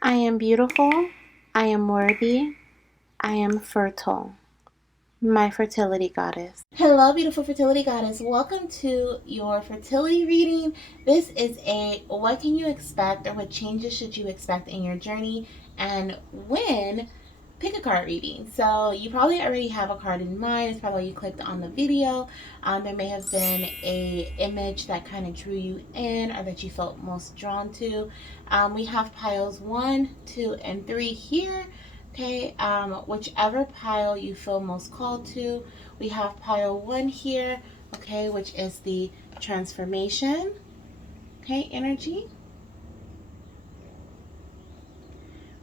I am beautiful. I am worthy. I am fertile. My fertility goddess. Hello, beautiful fertility goddess. Welcome to your fertility reading. This is a what can you expect or what changes should you expect in your journey and when pick a card reading. So you probably already have a card in mind. It's probably why you clicked on the video. There may have been a image that kind of drew you in or that you felt most drawn to. We have piles 1, 2, and 3 here. Okay, whichever pile you feel most called to. We have pile 1 here, okay, which is the transformation, okay, energy.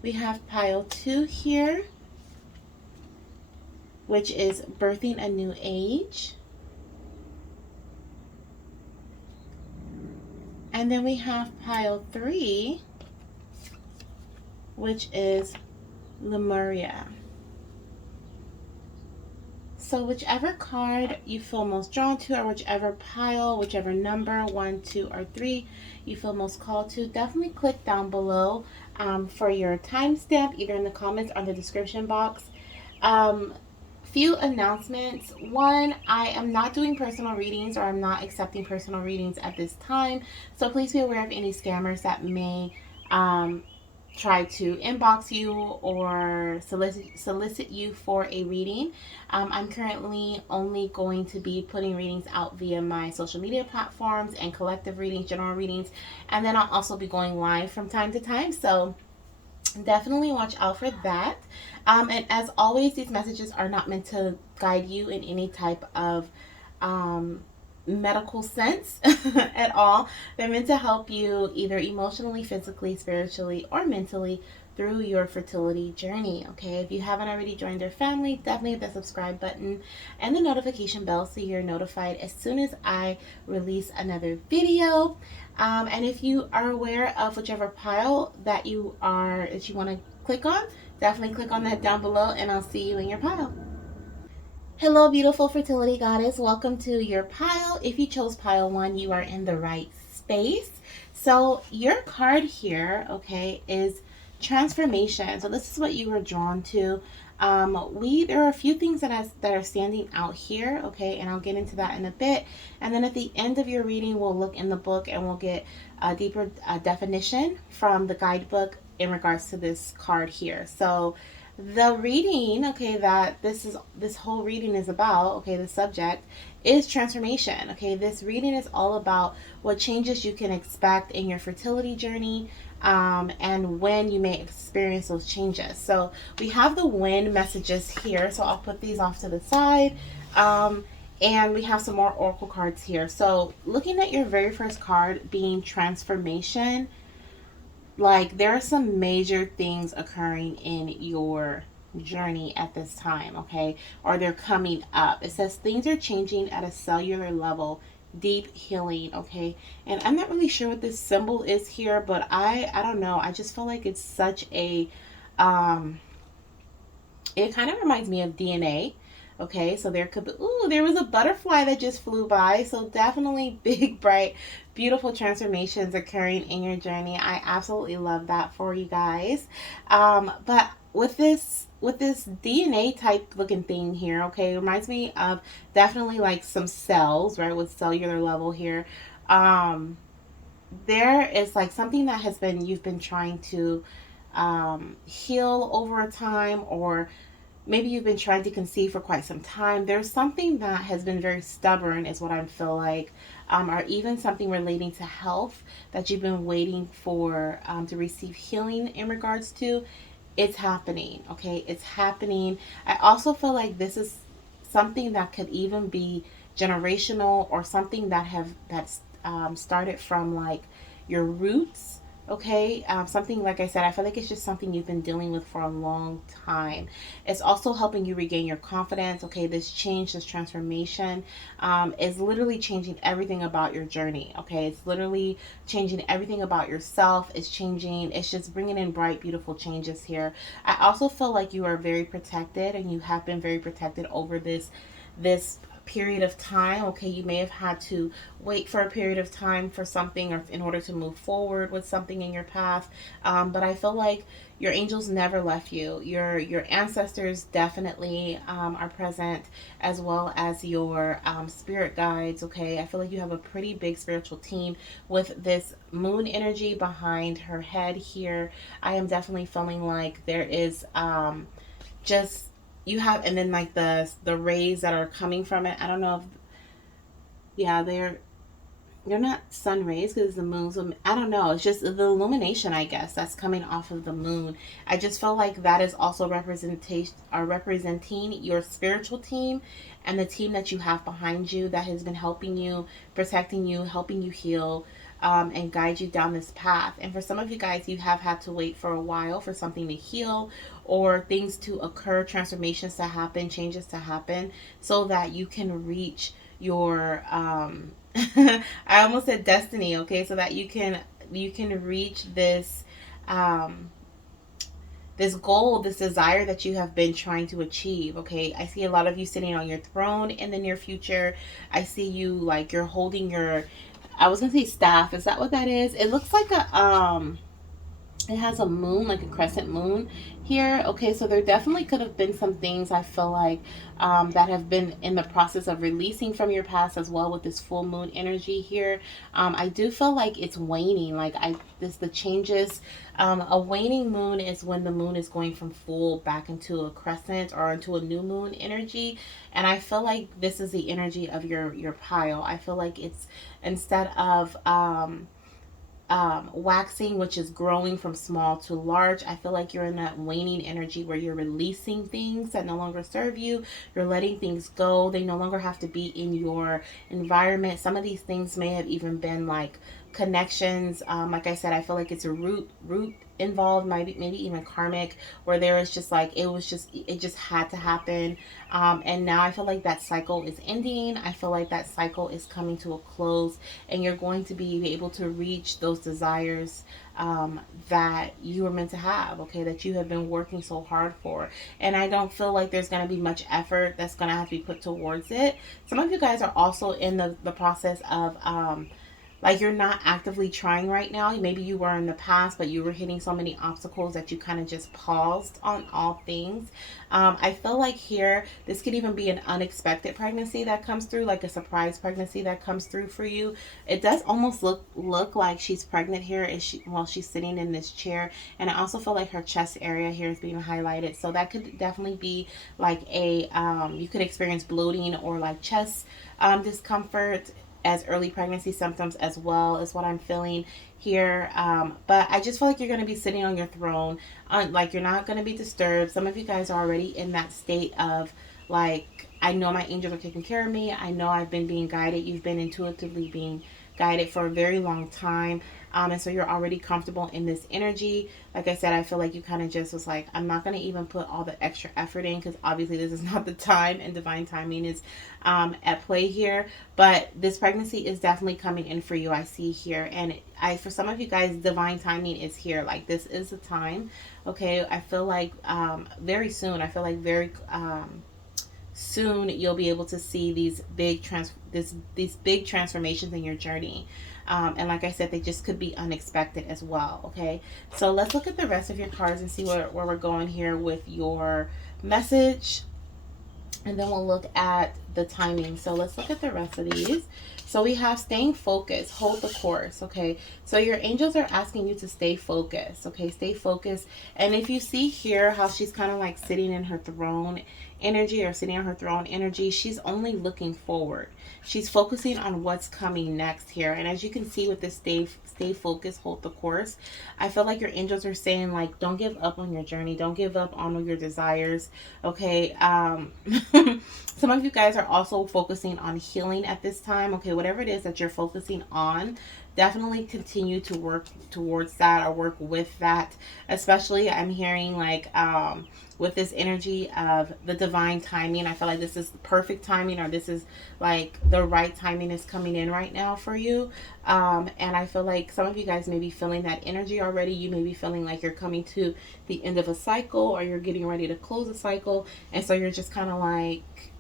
We have pile 2 here, which is birthing a new age. And then we have pile 3, which is Lemuria. So whichever card you feel most drawn to, or whichever pile, whichever number, 1, 2, or 3, you feel most called to, definitely click down below for your timestamp, either in the comments or the description box. Few announcements. One, I am not doing personal readings, or I'm not accepting personal readings at this time. So please be aware of any scammers that may try to inbox you or solicit you for a reading. I'm currently only going to be putting readings out via my social media platforms and collective readings, general readings, and then I'll also be going live from time to time. So definitely watch out for that. And as always, these messages are not meant to guide you in any type of medical sense at all. They're meant to help you either emotionally, physically, spiritually, or mentally through your fertility journey. Okay, if you haven't already joined our family, definitely hit the subscribe button and the notification bell so you're notified as soon as I release another video. And if you are aware of whichever pile that you want to click on, definitely click on that down below, and I'll see you in your pile. Hello, beautiful fertility goddess. Welcome to your pile. If you chose pile 1, you are in the right space. So your card here, okay, is transformation. So this is what you were drawn to. There are a few things that are standing out here, okay, and I'll get into that in a bit. And then at the end of your reading, we'll look in the book and we'll get a deeper definition from the guidebook in regards to this card here. So the reading, okay, that this whole reading is about, okay, the subject is transformation. Okay, this reading is all about what changes you can expect in your fertility journey, and when you may experience those changes. So we have the when messages here, so I'll put these off to the side. And we have some more oracle cards here. So looking at your very first card being transformation, like there are some major things occurring in your journey at this time, okay, or they're coming up. It says things are changing at a cellular level, deep healing, okay. And I'm not really sure what this symbol is here, but I don't know, I just feel like it's such a it kind of reminds me of DNA. Okay, so there could be, ooh, there was a butterfly that just flew by. So definitely big, bright, beautiful transformations occurring in your journey. I absolutely love that for you guys. But with this DNA type looking thing here, okay, it reminds me of definitely like some cells, right, with cellular level here. Um, there is like something that you've been trying to heal over a time, or maybe you've been trying to conceive for quite some time. There's something that has been very stubborn, is what I feel like, or even something relating to health that you've been waiting for to receive healing in regards to. It's happening, okay? It's happening. I also feel like this is something that could even be generational, or something that's started from like your roots, okay. Something, like I said, I feel like it's just something you've been dealing with for a long time. It's also helping you regain your confidence, okay. This change, this transformation, is literally changing everything about your journey, okay. It's literally changing everything about yourself. It's just bringing in bright, beautiful changes here. I also feel like you are very protected, and you have been very protected over this period of time. Okay, you may have had to wait for a period of time for something or in order to move forward with something in your path. But I feel like your angels never left you. Your ancestors definitely are present, as well as your spirit guides. Okay, I feel like you have a pretty big spiritual team with this moon energy behind her head here. I am definitely feeling like there is just you have, and then like the rays that are coming from it. I don't know if, yeah, they're not sun rays because it's the moon. So I don't know. It's just the illumination, I guess, that's coming off of the moon. I just feel like that is also representation or representing your spiritual team and the team that you have behind you that has been helping you, protecting you, helping you heal. And guide you down this path. And for some of you guys, you have had to wait for a while for something to heal or things to occur, transformations to happen, changes to happen, so that you can reach your I almost said destiny, okay, so that you can reach um this goal, this desire that you have been trying to achieve. Okay, I see a lot of you sitting on your throne in the near future. I see you like you're holding your, I was gonna say staff, is that what that is? It looks like a it has a moon, like a crescent moon here. Okay, so there definitely could have been some things, I feel like, that have been in the process of releasing from your past as well with this full moon energy here. I do feel like it's waning. Like the changes. A waning moon is when the moon is going from full back into a crescent or into a new moon energy, and I feel like this is the energy of your pile. I feel like it's instead of waxing, which is growing from small to large. I feel like you're in that waning energy where you're releasing things that no longer serve you. You're letting things go. They no longer have to be in your environment. Some of these things may have even been like connections. Like I said, I feel like it's a root involved, maybe even karmic, where there is just like it just had to happen. And now I feel like that cycle is ending. I feel like that cycle is coming to a close, and you're going to be able to reach those desires that you were meant to have, okay, that you have been working so hard for. And I don't feel like there's going to be much effort that's going to have to be put towards it. Some of you guys are also in the process of like you're not actively trying right now. Maybe you were in the past, but you were hitting so many obstacles that you kind of just paused on all things. I feel like here, this could even be an unexpected pregnancy that comes through, like a surprise pregnancy that comes through for you. It does almost look like she's pregnant here, is she, while she's sitting in this chair. And I also feel like her chest area here is being highlighted. So that could definitely be like you could experience bloating or like chest discomfort as early pregnancy symptoms as well, is what I'm feeling here. But I just feel like you're going to be sitting on your throne. Like you're not going to be disturbed. Some of you guys are already in that state of like, I know my angels are taking care of me. I know I've been being guided. You've been intuitively being guided for a very long time. And so you're already comfortable in this energy. Like I said, I feel like you kind of just was like, I'm not going to even put all the extra effort in because obviously this is not the time, and divine timing is at play here. But this pregnancy is definitely coming in for you, I see here. And for some of you guys, divine timing is here. Like this is the time. Okay, I feel like very soon, I feel like very soon you'll be able to see these these big transformations in your journey. And like I said, they just could be unexpected as well. Okay, so let's look at the rest of your cards and see where we're going here with your message, and then we'll look at the timing. So let's look at the rest of these. So we have staying focused, hold the course. Okay, so your angels are asking you to stay focused. Okay, stay focused. And if you see here how she's kind of like sitting in her throne energy, or sitting on her throne energy, she's only looking forward. She's focusing on what's coming next here. And as you can see with this stay focused, hold the course, I feel like your angels are saying like, don't give up on your journey, don't give up on your desires. Okay, some of you guys are also focusing on healing at this time. Okay, whatever it is that you're focusing on, definitely continue to work towards that or work with that. Especially I'm hearing like with this energy of the divine timing, I feel like this is perfect timing, or this is like the right timing is coming in right now for you. And I feel like some of you guys may be feeling that energy already. You may be feeling like you're coming to the end of a cycle, or you're getting ready to close a cycle, and so you're just kind of like,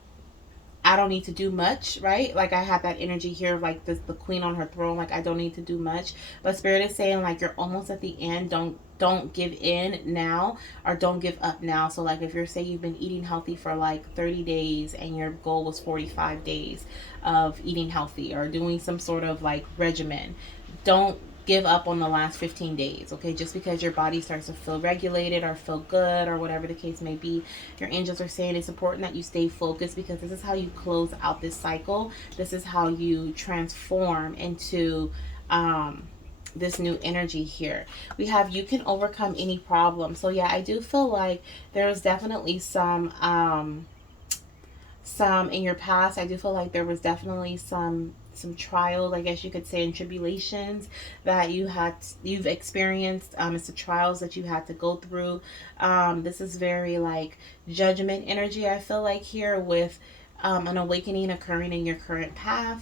I don't need to do much, right? Like I had that energy here of like this, the queen on her throne, like I don't need to do much. But spirit is saying like you're almost at the end. Don't give in now, or don't give up now. So like if you're saying you've been eating healthy for like 30 days and your goal was 45 days of eating healthy or doing some sort of like regimen, don't give up on the last 15 days, okay? Just because your body starts to feel regulated or feel good or whatever the case may be, your angels are saying it's important that you stay focused, because this is how you close out this cycle. This is how you transform into this new energy here. We have you can overcome any problem. So yeah, I do feel like there was definitely some in your past. I do feel like there was definitely some trials, I guess you could say, and tribulations that you've experienced. It's the trials that you had to go through. This is very like judgment energy, I feel like, here with an awakening occurring in your current path.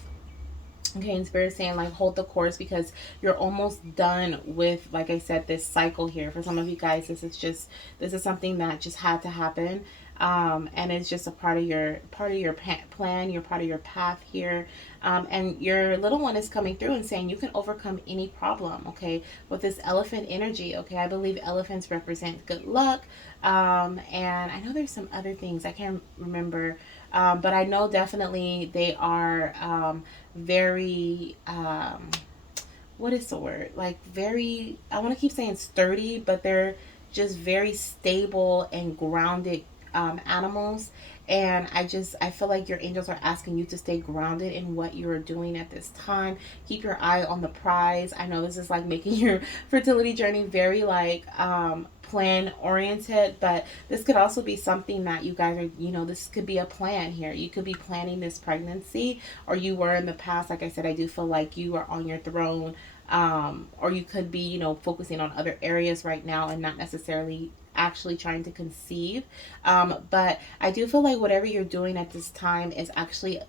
Okay, and spirit is saying like hold the course, because you're almost done with, like I said, this cycle here. For some of you guys, this is something that just had to happen. And it's just a part of your plan, you're part of your path here. And your little one is coming through and saying you can overcome any problem, okay, with this elephant energy. Okay, I believe elephants represent good luck. And I know there's some other things I can't remember, but I know definitely they are very what is the word, like very, I want to keep saying sturdy, but they're just very stable and grounded animals. And I feel like your angels are asking you to stay grounded in what you are doing at this time. Keep your eye on the prize. I know this is like making your fertility journey very like plan oriented, but this could also be something that you guys are, this could be a plan here. You could be planning this pregnancy, or you were in the past. Like I said, I do feel like you are on your throne, or you could be, focusing on other areas right now and not necessarily actually trying to conceive. But I do feel like whatever you're doing at this time is actually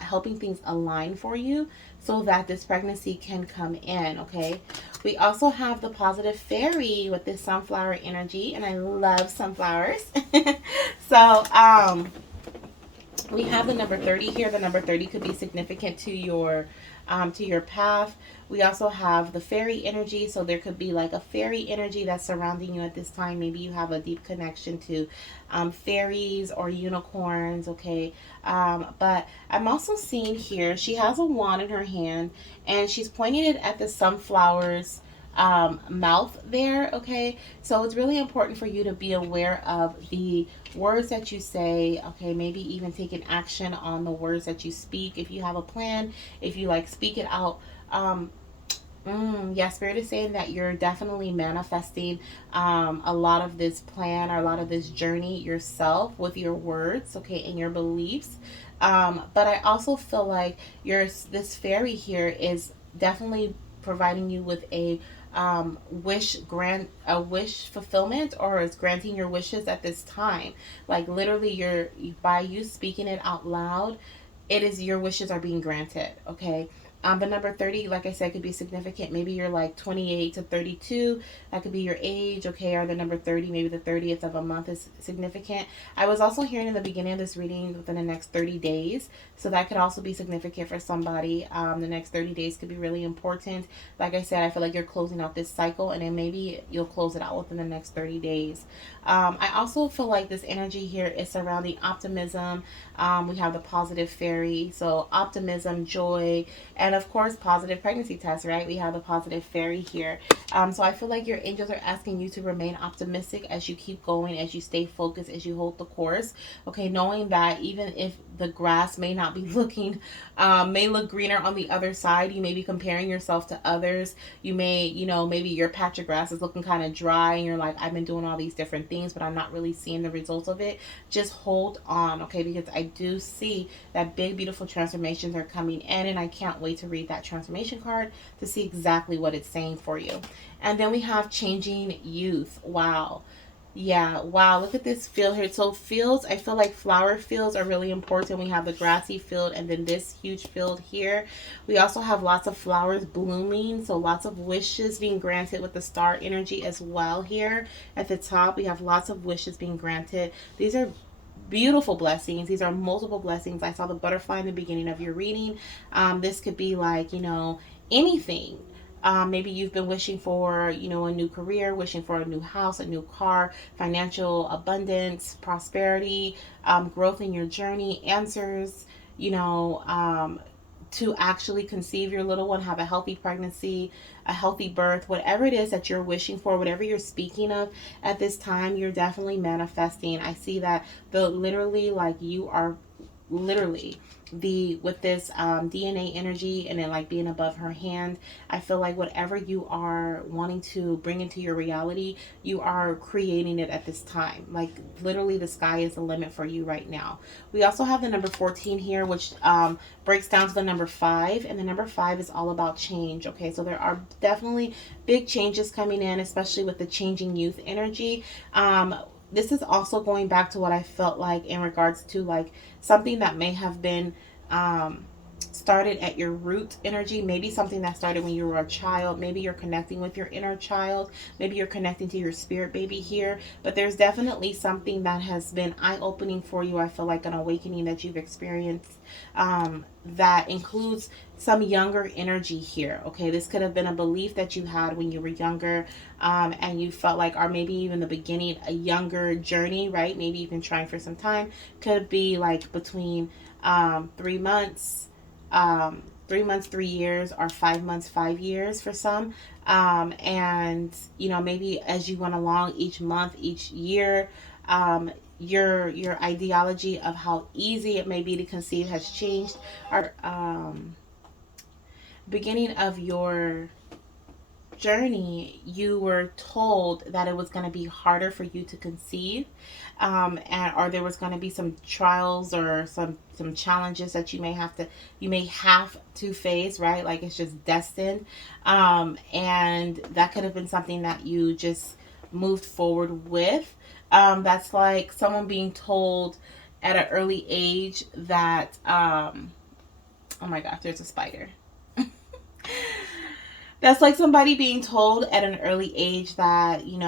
helping things align for you so that this pregnancy can come in, okay? We also have the positive fairy with this sunflower energy, and I love sunflowers. So, we have the number 30 here. The number 30 could be significant to your path. We also have the fairy energy, so there could be like a fairy energy that's surrounding you at this time. Maybe you have a deep connection to fairies or unicorns, okay? But I'm also seeing here, she has a wand in her hand, and she's pointing it at the sunflowers mouth there, okay? So it's really important for you to be aware of the words that you say, okay? Maybe even taking action on the words that you speak. If you have a plan, if you like speak it out, yeah, spirit is saying that you're definitely manifesting a lot of this plan or a lot of this journey yourself with your words, okay, and your beliefs. But I also feel like this fairy here is definitely providing you with a wish fulfillment, or is granting your wishes at this time. Like literally, by you speaking it out loud, it is your wishes are being granted, okay? But number 30, like I said, could be significant. Maybe you're like 28 to 32. That could be your age, okay? Or the number 30, maybe the 30th of a month is significant. I was also hearing in the beginning of this reading within the next 30 days. So that could also be significant for somebody. The next 30 days could be really important. Like I said, I feel like you're closing out this cycle, and then maybe you'll close it out within the next 30 days. I also feel like this energy here is surrounding optimism. We have the positive fairy. So optimism, joy, and of course positive pregnancy test, right? We have the positive fairy here. So I feel like your angels are asking you to remain optimistic as you keep going, as you stay focused, as you hold the course, okay? Knowing that even if the grass may not be looking may look greener on the other side, you may be comparing yourself to others. You may, maybe your patch of grass is looking kind of dry and you're like, I've been doing all these different things, but I'm not really seeing the results of it. Just hold on, okay? Because I do see that big beautiful transformations are coming in, and I can't wait to read that transformation card to see exactly what it's saying for you. And then we have changing youth. Wow. Yeah, wow, look at this field here. So fields, I feel like flower fields are really important. We have the grassy field and then this huge field here. We also have lots of flowers blooming, so lots of wishes being granted with the star energy as well here. At the top, we have lots of wishes being granted. These are beautiful blessings. These are multiple blessings. I saw the butterfly in the beginning of your reading. This could be like, anything. Maybe you've been wishing for, a new career, wishing for a new house, a new car, financial abundance, prosperity, growth in your journey, answers, you know, um, to actually conceive your little one, have a healthy pregnancy, a healthy birth, whatever it is that you're wishing for, whatever you're speaking of at this time, you're definitely manifesting. I see that the literally like you are literally the with this DNA energy and then like being above her hand. I feel like whatever you are wanting to bring into your reality, you are creating it at this time. Like literally the sky is the limit for you right now. We also have the number 14 here, which breaks down to the number 5, and the number 5 is all about change. Okay, so there are definitely big changes coming in, especially with the changing youth energy. This is also going back to what I felt like in regards to like something that may have been started at your root energy, maybe something that started when you were a child. Maybe you're connecting with your inner child, maybe you're connecting to your spirit baby here, but there's definitely something that has been eye-opening for you. I feel like an awakening that you've experienced that includes some younger energy here. Okay, this could have been a belief that you had when you were younger, and you felt like, or maybe even the beginning, a younger journey, right? Maybe you've been trying for some time. Could be like between 3 months, 3 months, 3 years, or 5 months, 5 years for some. And maybe as you went along each month, each year, your ideology of how easy it may be to conceive has changed. Or beginning of your journey, you were told that it was going to be harder for you to conceive, or there was going to be some trials or some challenges that you may have to face, right? Like it's just destined, and that could have been something that you just moved forward with. That's like someone being told at an early age that oh my gosh, there's a spider. That's like somebody being told at an early age that, you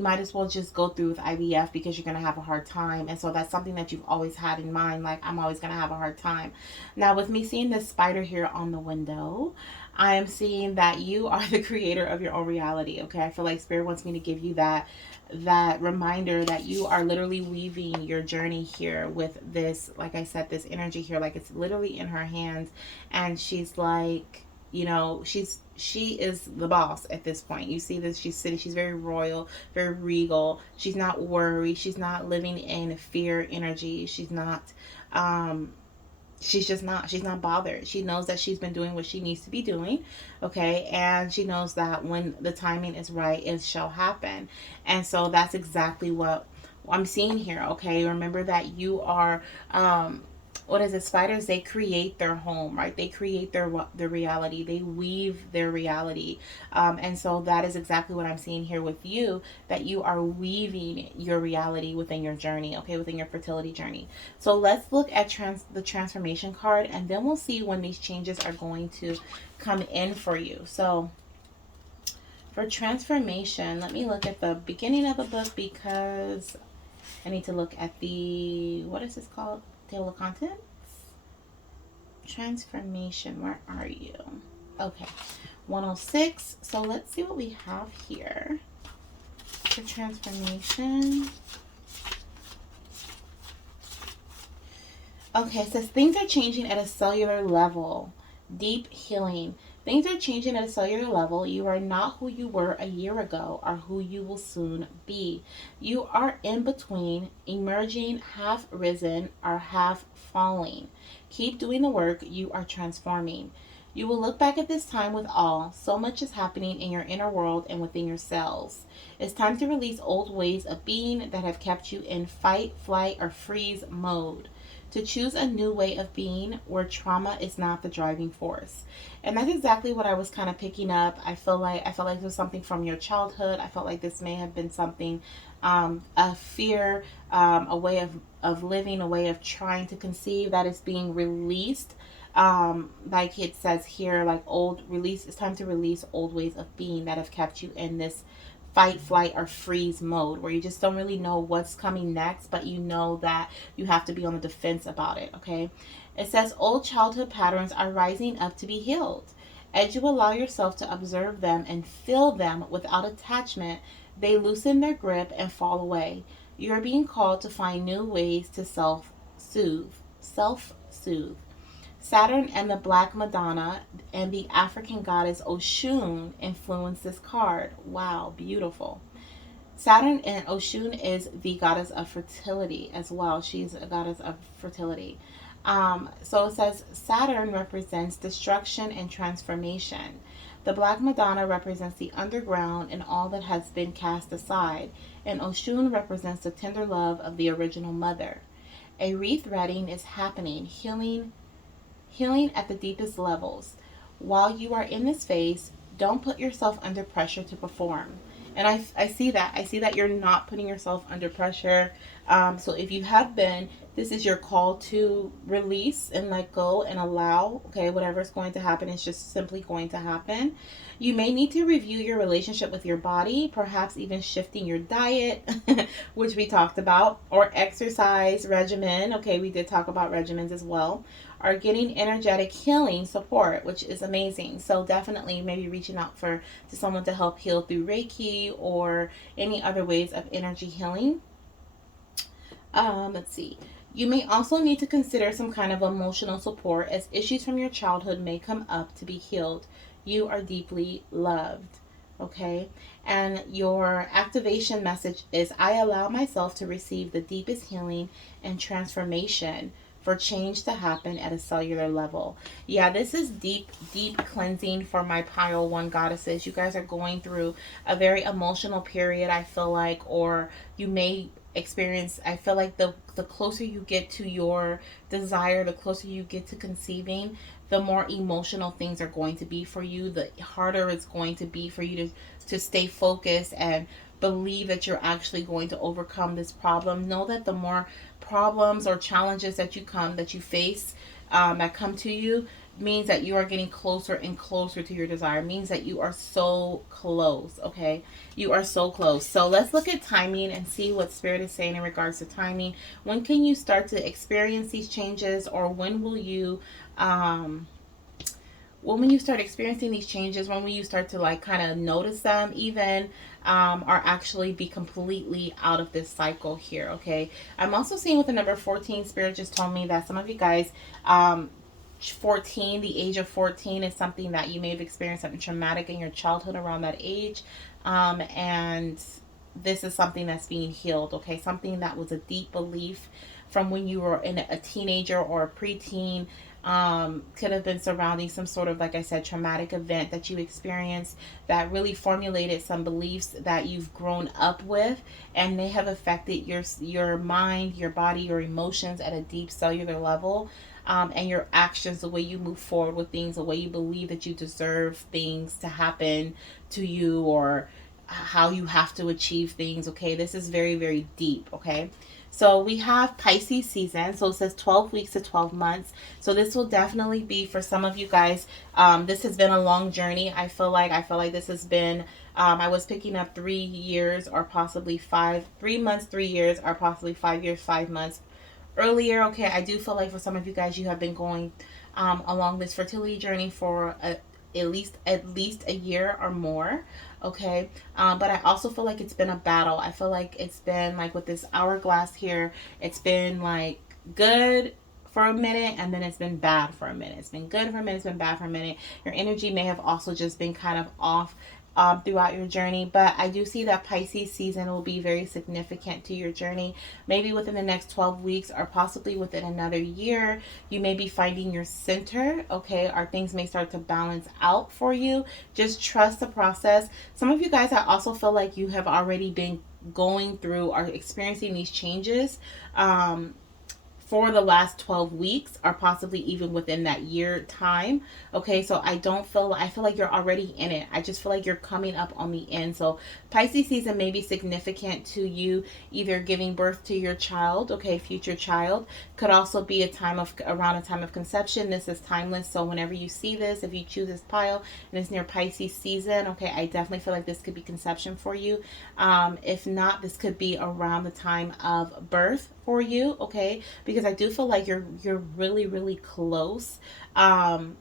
might as well just go through with IVF because you're going to have a hard time. And so that's something that you've always had in mind. Like, I'm always going to have a hard time. Now, with me seeing this spider here on the window, I am seeing that you are the creator of your own reality. Okay. I feel like Spirit wants me to give you that reminder that you are literally weaving your journey here with this, like I said, this energy here, like it's literally in her hands. And she's like, she is the boss at this point. You see this, she's sitting, she's very royal, very regal. She's not worried, she's not living in fear energy. She's not bothered. She knows that she's been doing what she needs to be doing. Okay, and she knows that when the timing is right, it shall happen. And so that's exactly what I'm seeing here. Okay, remember that you are what is it? Spiders, they create their home, right? They create their reality. They weave their reality. And so that is exactly what I'm seeing here with you, that you are weaving your reality within your journey, okay, within your fertility journey. So let's look at the transformation card, and then we'll see when these changes are going to come in for you. So for transformation, let me look at the beginning of the book because I need to look at the, what is this called? Table of contents. Transformation, where are you? Okay, 106. So let's see what we have here for transformation. Okay, it says things are changing at a cellular level. Deep healing. Things are changing at a cellular level. You are not who you were a year ago or who you will soon be. You are in between, emerging, half risen, or half falling. Keep doing the work. You are transforming. You will look back at this time with awe. So much is happening in your inner world and within your cells. It's time to release old ways of being that have kept you in fight, flight, or freeze mode. To choose a new way of being where trauma is not the driving force. And that's exactly what I was kind of picking up. I felt like it was something from your childhood. I felt like this may have been something, a fear, a way of living, a way of trying to conceive that is being released. Like it says here, like it's time to release old ways of being that have kept you in this fight, flight, or freeze mode, where you just don't really know what's coming next, but you know that you have to be on the defense about it, okay? It says old childhood patterns are rising up to be healed. As you allow yourself to observe them and feel them without attachment, they loosen their grip and fall away. You are being called to find new ways to self-soothe. Self-soothe. Saturn and the Black Madonna and the African goddess Oshun influence this card. Wow, beautiful. Saturn and Oshun is the goddess of fertility as well. She's a goddess of fertility. So it says Saturn represents destruction and transformation. The Black Madonna represents the underground and all that has been cast aside, and Oshun represents the tender love of the original mother. A rethreading is happening, healing at the deepest levels. While you are in this phase, don't put yourself under pressure to perform. And I see that. I see that you're not putting yourself under pressure. So if you have been, this is your call to release and let go and allow, okay, whatever's going to happen is just simply going to happen. You may need to review your relationship with your body, perhaps even shifting your diet, which we talked about, or exercise regimen. Okay, we did talk about regimens as well. Are getting energetic healing support, which is amazing. So definitely maybe reaching out to someone to help heal through Reiki or any other ways of energy healing. Let's see. You may also need to consider some kind of emotional support, as issues from your childhood may come up to be healed. You are deeply loved. Okay? And your activation message is I allow myself to receive the deepest healing and transformation for change to happen at a cellular level. Yeah, this is deep, deep cleansing for my pile one goddesses. You guys are going through a very emotional period, I feel like, or you may experience, I feel like the closer you get to your desire, the closer you get to conceiving, the more emotional things are going to be for you, the harder it's going to be for you to stay focused and believe that you're actually going to overcome this problem. Know that the more problems or challenges that you face, that come to you, means that you are getting closer and closer to your desire. It means that you are so close. Okay, you are so close. So let's look at timing and see what spirit is saying in regards to timing. When can you start to experience these changes, or when will you when you start experiencing these changes, when will you start to like kind of notice them even, or actually be completely out of this cycle here? Okay, I'm also seeing with the number 14, spirit just told me that some of you guys, 14, the age of 14 is something that you may have experienced something traumatic in your childhood around that age, and this is something that's being healed. Okay, something that was a deep belief from when you were in a teenager or a preteen, could have been surrounding some sort of, like I said, traumatic event that you experienced that really formulated some beliefs that you've grown up with, and they have affected your mind, your body, your emotions at a deep cellular level, and your actions, the way you move forward with things, the way you believe that you deserve things to happen to you, or how you have to achieve things. Okay, this is very, very deep. Okay, so we have Pisces season. So it says 12 weeks to 12 months. So this will definitely be for some of you guys. This has been a long journey. I feel like this has been, I was picking up 3 years or possibly 3 months, 3 years, or possibly 5 years, 5 months earlier. Okay, I do feel like for some of you guys, you have been going along this fertility journey for at least a year or more. Okay, but I also feel like it's been a battle. I feel like it's been like with this hourglass here, it's been like good for a minute, and then it's been bad for a minute. It's been good for a minute, it's been bad for a minute. Your energy may have also just been kind of off throughout your journey, but I do see that Pisces season will be very significant to your journey. Maybe within the next 12 weeks, or possibly within another year, you may be finding your center. Okay, or things may start to balance out for you. Just trust the process. Some of you guys, I also feel like you have already been going through or experiencing these changes for the last 12 weeks or possibly even within that year time. Okay, so I feel like you're already in it. I just feel like you're coming up on the end. So Pisces season may be significant to you either giving birth to your child, okay, future child. Could also be around a time of conception. This is timeless, so whenever you see this, if you choose this pile and it's near Pisces season, okay, I definitely feel like this could be conception for you. If not, this could be around the time of birth for you, okay, because I do feel like you're really close to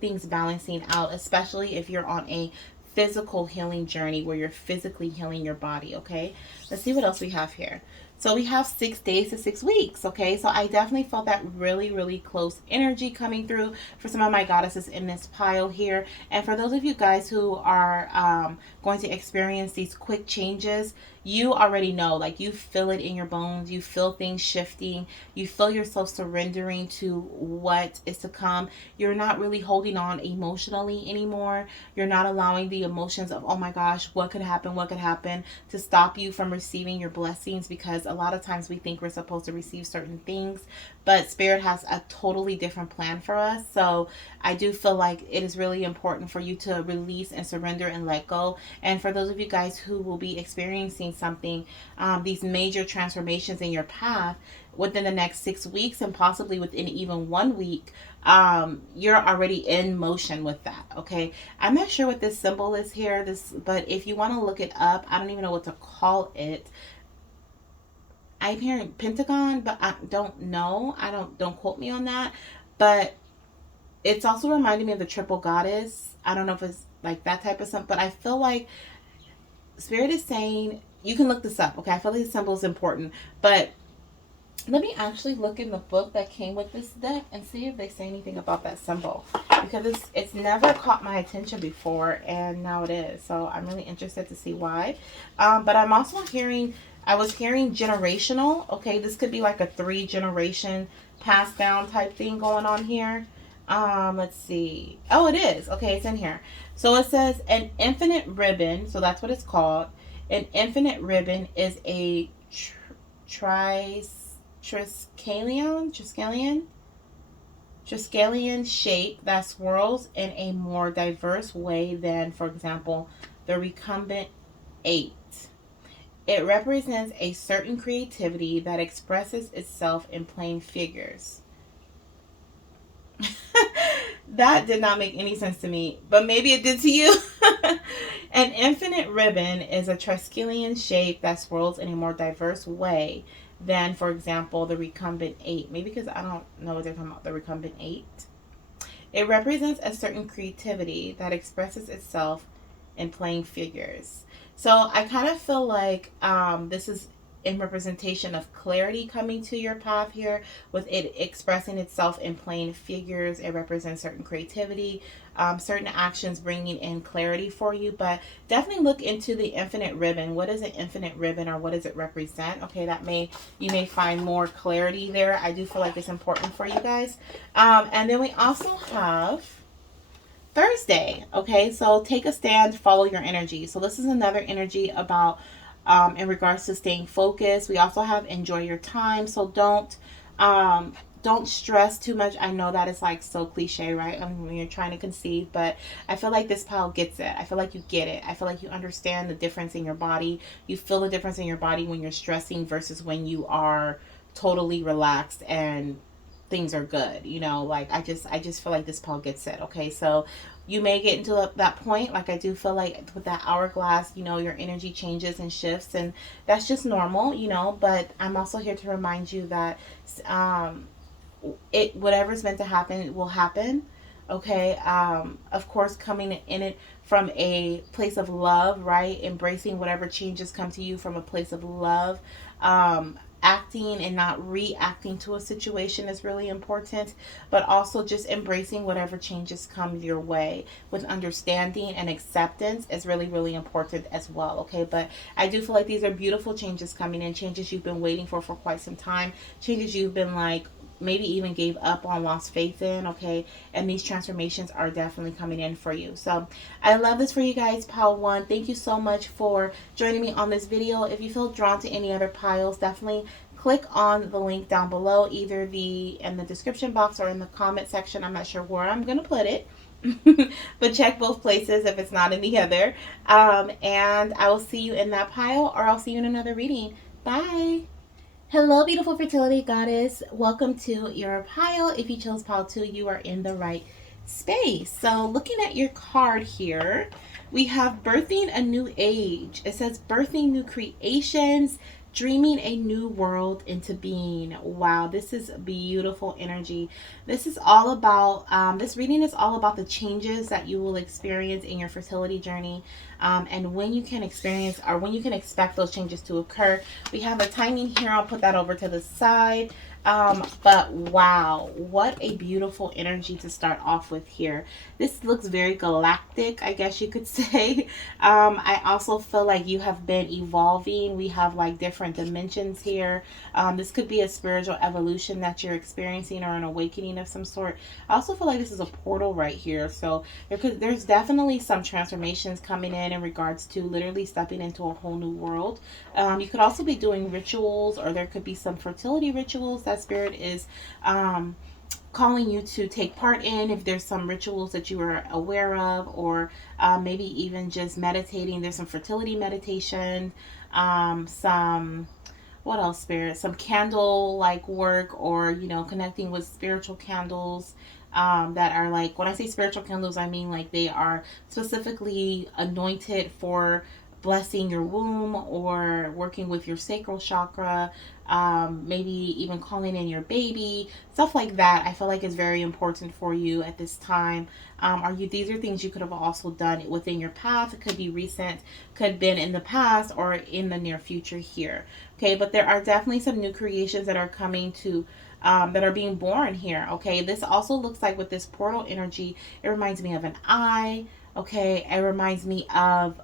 things balancing out, especially if you're on a physical healing journey where you're physically healing your body. Okay, let's see what else we have here. So we have 6 days to 6 weeks. Okay, so I definitely felt that really close energy coming through for some of my goddesses in this pile here. And for those of you guys who are going to experience these quick changes, you already know, like, you feel it in your bones, you feel things shifting, you feel yourself surrendering to what is to come. You're not really holding on emotionally anymore. You're not allowing the emotions of, oh my gosh, what could happen to stop you from receiving your blessings, because a lot of times we think we're supposed to receive certain things, but Spirit has a totally different plan for us. So I do feel like it is really important for you to release and surrender and let go. And for those of you guys who will be experiencing something, these major transformations in your path within the next 6 weeks and possibly within even 1 week, you're already in motion with that. Okay, I'm not sure what this symbol is here, but if you want to look it up, I don't even know what to call it. I'm hearing pentagon, but I don't know. Don't quote me on that. But it's also reminding me of the triple goddess. I don't know if it's like that type of something, but I feel like Spirit is saying, you can look this up. Okay, I feel like the symbol is important, but let me actually look in the book that came with this deck and see if they say anything about that symbol, because it's never caught my attention before, and now it is. So I'm really interested to see why. But I'm also hearing, I was hearing generational. Okay, this could be like a 3-generation passed down type thing going on here. Let's see. Oh, it is. Okay, it's in here. So it says an infinite ribbon. So that's what it's called. An infinite ribbon is a Triskelion shape that swirls in a more diverse way than, for example, the recumbent 8. It represents a certain creativity that expresses itself in plain figures. That did not make any sense to me, but maybe it did to you. An infinite ribbon is a Triskelion shape that swirls in a more diverse way than, for example, the recumbent 8. Maybe because I don't know what they're talking about, the recumbent 8. It represents a certain creativity that expresses itself in plain figures. So I kind of feel like this is in representation of clarity coming to your path here, with it expressing itself in plain figures. It represents certain creativity, certain actions bringing in clarity for you. But definitely look into the infinite ribbon. What is an infinite ribbon, or what does it represent? Okay, you may find more clarity there. I do feel like it's important for you guys. And then we also have Thursday. Okay, so take a stand, follow your energy. So this is another energy about in regards to staying focused. We also have enjoy your time. So don't stress too much. I know that is like so cliche, right? When you're trying to conceive, but I feel like this pile gets it. I feel like you get it. I feel like you understand the difference in your body. You feel the difference in your body when you're stressing versus when you are totally relaxed and things are good. Like I just feel like this pile gets it. Okay, so you may get into that point. Like I do feel like with that hourglass, your energy changes and shifts, and that's just normal, but I'm also here to remind you that whatever's meant to happen will happen. Okay, of course, coming in it from a place of love, right? Embracing whatever changes come to you from a place of love. Acting and not reacting to a situation is really important, but also just embracing whatever changes come your way with understanding and acceptance is really important as well. Okay, but I do feel like these are beautiful changes coming in, changes you've been waiting for quite some time, changes you've been like maybe even gave up on, lost faith in. Okay, and these transformations are definitely coming in for you. So I love this for you guys, pile 1. Thank you so much for joining me on this video. If you feel drawn to any other piles, definitely click on the link down below, either in the description box or in the comment section. I'm not sure where I'm going to put it. But check both places if it's not in the other. And I will see you in that pile, or I'll see you in another reading. Bye. Hello, beautiful fertility goddess. Welcome to your pile. If you chose pile 2, you are in the right space. So looking at your card here, we have birthing a new age. It says birthing new creations, dreaming a new world into being. Wow, this is beautiful energy. This is all about, this reading is all about the changes that you will experience in your fertility journey, and when you can experience, or when you can expect those changes to occur. We have a timing here. I'll put that over to the side. But wow, what a beautiful energy to start off with here. This looks very galactic, I guess you could say. I also feel like you have been evolving. We have like different dimensions here. This could be a spiritual evolution that you're experiencing, or an awakening of some sort. I also feel like this is a portal right here. So there's definitely some transformations coming in regards to literally stepping into a whole new world. You could also be doing rituals, or there could be some fertility rituals that Spirit is calling you to take part in. If there's some rituals that you are aware of, or maybe even just meditating. There's some fertility meditation, some, what else, Spirit? Some candle like work, or connecting with spiritual candles. That are like, when I say spiritual candles, I mean like they are specifically anointed for blessing your womb, or working with your sacral chakra, maybe even calling in your baby, stuff like that. I feel like is very important for you at this time. These are things you could have also done within your past. It could be recent, could have been in the past, or in the near future here. Okay, but there are definitely some new creations that are coming to that are being born here. Okay, this also looks like, with this portal energy, it reminds me of an eye. Okay, it reminds me of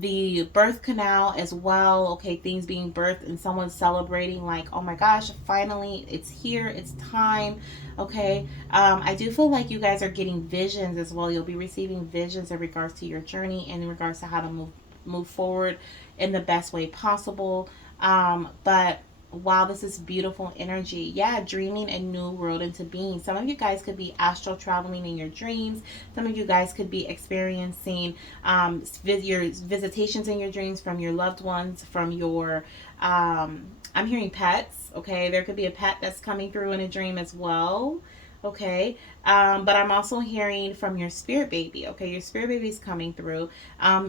the birth canal as well. Okay, things being birthed and someone celebrating, like, oh my gosh, finally it's here, it's time. Okay, I do feel like you guys are getting visions as well. You'll be receiving visions in regards to your journey, and in regards to how to move forward in the best way possible. But wow, this is beautiful energy. Yeah, dreaming a new world into being. Some of you guys could be astral traveling in your dreams. Some of you guys could be experiencing your visitations in your dreams from your loved ones, from your, I'm hearing pets. Okay, there could be a pet that's coming through in a dream as well. Okay, but I'm also hearing from your spirit baby. Okay, your spirit baby's coming through.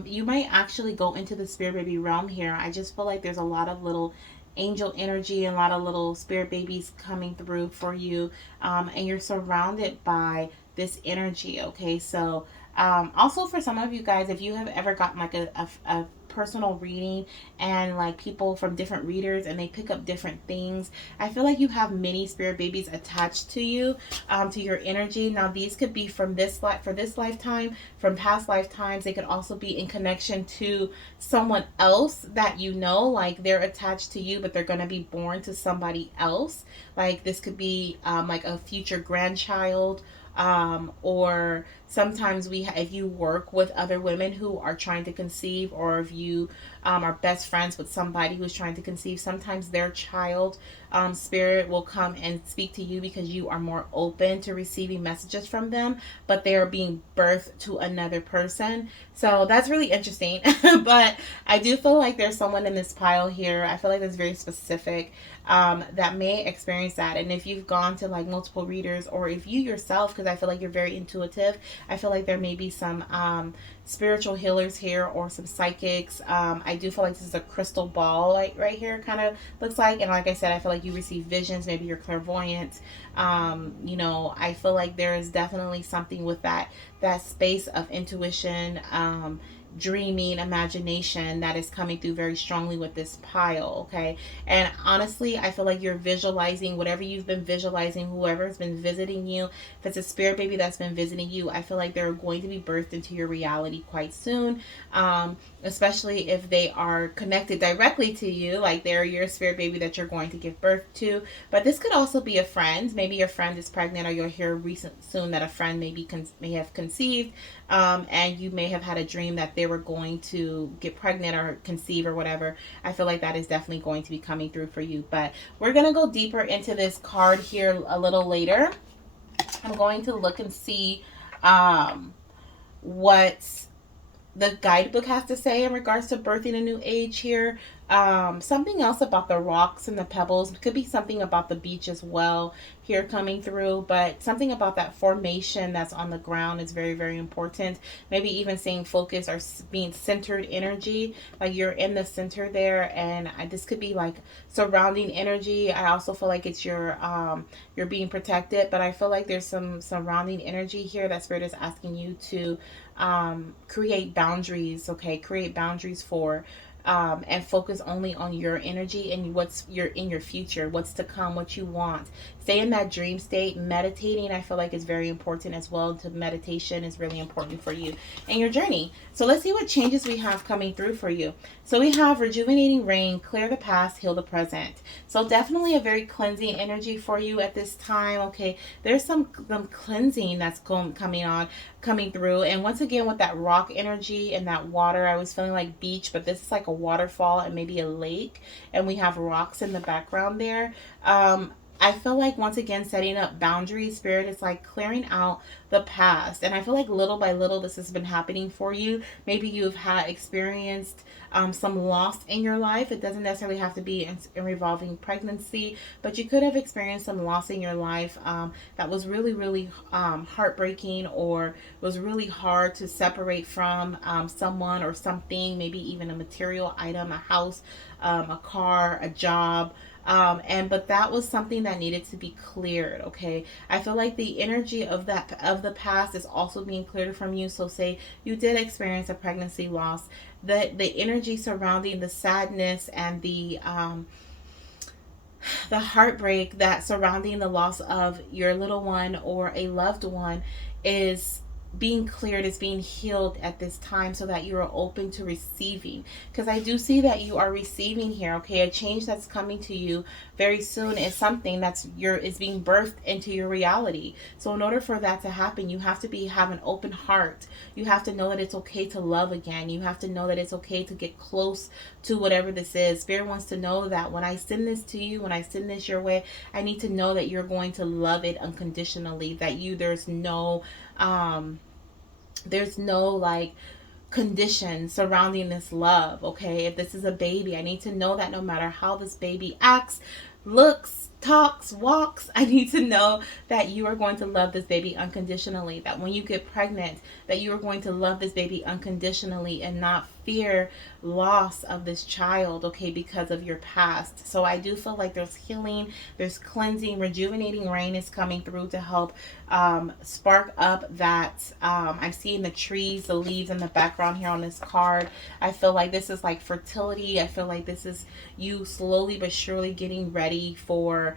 You might actually go into the spirit baby realm here. I just feel like there's a lot of little angel energy and a lot of little spirit babies coming through for you, and you're surrounded by this energy. Okay, so also for some of you guys, if you have ever gotten like a personal reading, and like people from different readers, and they pick up different things, I feel like you have many spirit babies attached to you, to your energy. Now these could be from this life, for this lifetime, from past lifetimes. They could also be in connection to someone else that like they're attached to you, but they're going to be born to somebody else. Like this could be like a future grandchild, or sometimes if you work with other women who are trying to conceive, or if you are best friends with somebody who's trying to conceive, sometimes their child, spirit will come and speak to you because you are more open to receiving messages from them, but they are being birthed to another person. So that's really interesting. But I do feel like there's someone in this pile here. I feel like that's very specific, that may experience that. And if you've gone to like multiple readers, or if you yourself, because I feel like you're very intuitive, I feel like there may be some spiritual healers here, or some psychics. I do feel like this is a crystal ball, like right here kind of looks like. And like I said, I feel like you receive visions. Maybe you're clairvoyant. I feel like there is definitely something with that space of intuition, dreaming, imagination, that is coming through very strongly with this pile. Okay, and honestly, I feel like you're visualizing whatever you've been visualizing, whoever's been visiting you. If it's a spirit baby that's been visiting you, I feel like they're going to be birthed into your reality quite soon, especially if they are connected directly to you, like they're your spirit baby that you're going to give birth to. But this could also be a friend. Maybe your friend is pregnant, or you'll hear soon that a friend may have conceived, and you may have had a dream that they were going to get pregnant or conceive or whatever. I feel like that is definitely going to be coming through for you. But we're going to go deeper into this card here a little later. I'm going to look and see what the guidebook has to say in regards to birthing a new age here. Something else about the rocks and the pebbles. It could be something about the beach as well here coming through, but something about that formation that's on the ground is very, very important. Maybe even saying focus or being centered energy, like you're in the center there, and this could be like surrounding energy. I also feel like it's you're being protected, but I feel like there's some surrounding energy here that Spirit is asking you to create boundaries. Okay, create boundaries for and focus only on your energy and what's in your future, what's to come, what you want. Stay in that dream state. Meditating, I feel like, is very important as well. To meditation is really important for you and your journey. So let's see what changes we have coming through for you. So we have rejuvenating rain, clear the past, heal the present. So definitely a very cleansing energy for you at this time. Okay, there's some cleansing that's coming through. And once again, with that rock energy and that water, I was feeling like beach, but this is like a waterfall and maybe a lake, and we have rocks in the background there. I feel like, once again, setting up boundaries. Spirit is like clearing out the past, and I feel like little by little this has been happening for you. Maybe you've experienced some loss in your life. It doesn't necessarily have to be in revolving pregnancy, but you could have experienced some loss in your life that was really, really heartbreaking, or was really hard to separate from someone or something, maybe even a material item, a house, a car, a job. But that was something that needed to be cleared. Okay, I feel like the energy of the past is also being cleared from you. So say you did experience a pregnancy loss, the energy surrounding the sadness and the heartbreak that surrounding the loss of your little one or a loved one is being cleared, is being healed at this time, so that you are open to receiving. Because I do see that you are receiving here. Okay, a change that's coming to you very soon is something is being birthed into your reality. So in order for that to happen, you have to have an open heart. You have to know that it's okay to love again. You have to know that it's okay to get close to whatever this is. Spirit wants to know that when I send this to you, when I send this your way, I need to know that you're going to love it unconditionally. That there's no like condition surrounding this love. Okay, if this is a baby, I need to know that no matter how this baby acts, looks, talks, walks, I need to know that you are going to love this baby unconditionally. That when you get pregnant, that you are going to love this baby unconditionally and not fear loss of this child, okay, because of your past. So I do feel like there's healing, there's cleansing. Rejuvenating rain is coming through to help spark up that. I'm seeing the trees, the leaves in the background here on this card. I feel like this is like fertility. I feel like this is you slowly but surely getting ready for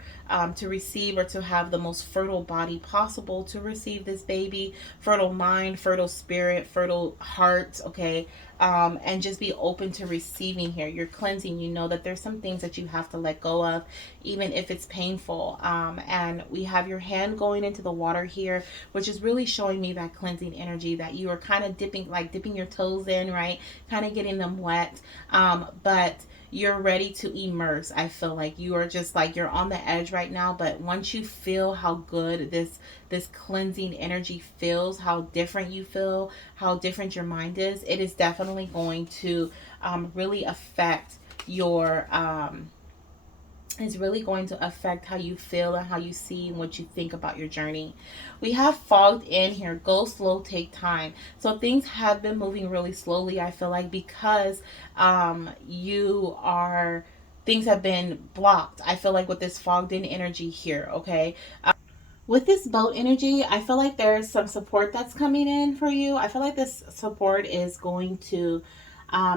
to receive, or to have the most fertile body possible to receive this baby. Fertile mind, fertile spirit, fertile heart, okay? And just be open to receiving here. You're cleansing. You know that there's some things that you have to let go of, even if it's painful. And we have your hand going into the water here, which is really showing me that cleansing energy, that you are kind of dipping your toes in, right? Kind of getting them wet. But you're ready to immerse. I feel like you are just like, you're on the edge right now, but once you feel how good this cleansing energy feels, how different you feel, how different your mind is, it is definitely going to really affect your is really going to affect how you feel and how you see and what you think about your journey. We have fogged in here. Go slow, take time. So things have been moving really slowly, I feel like, because things have been blocked, I feel like, with this fogged in energy here, okay? With this boat energy, I feel like there's some support that's coming in for you. I feel like this support is going to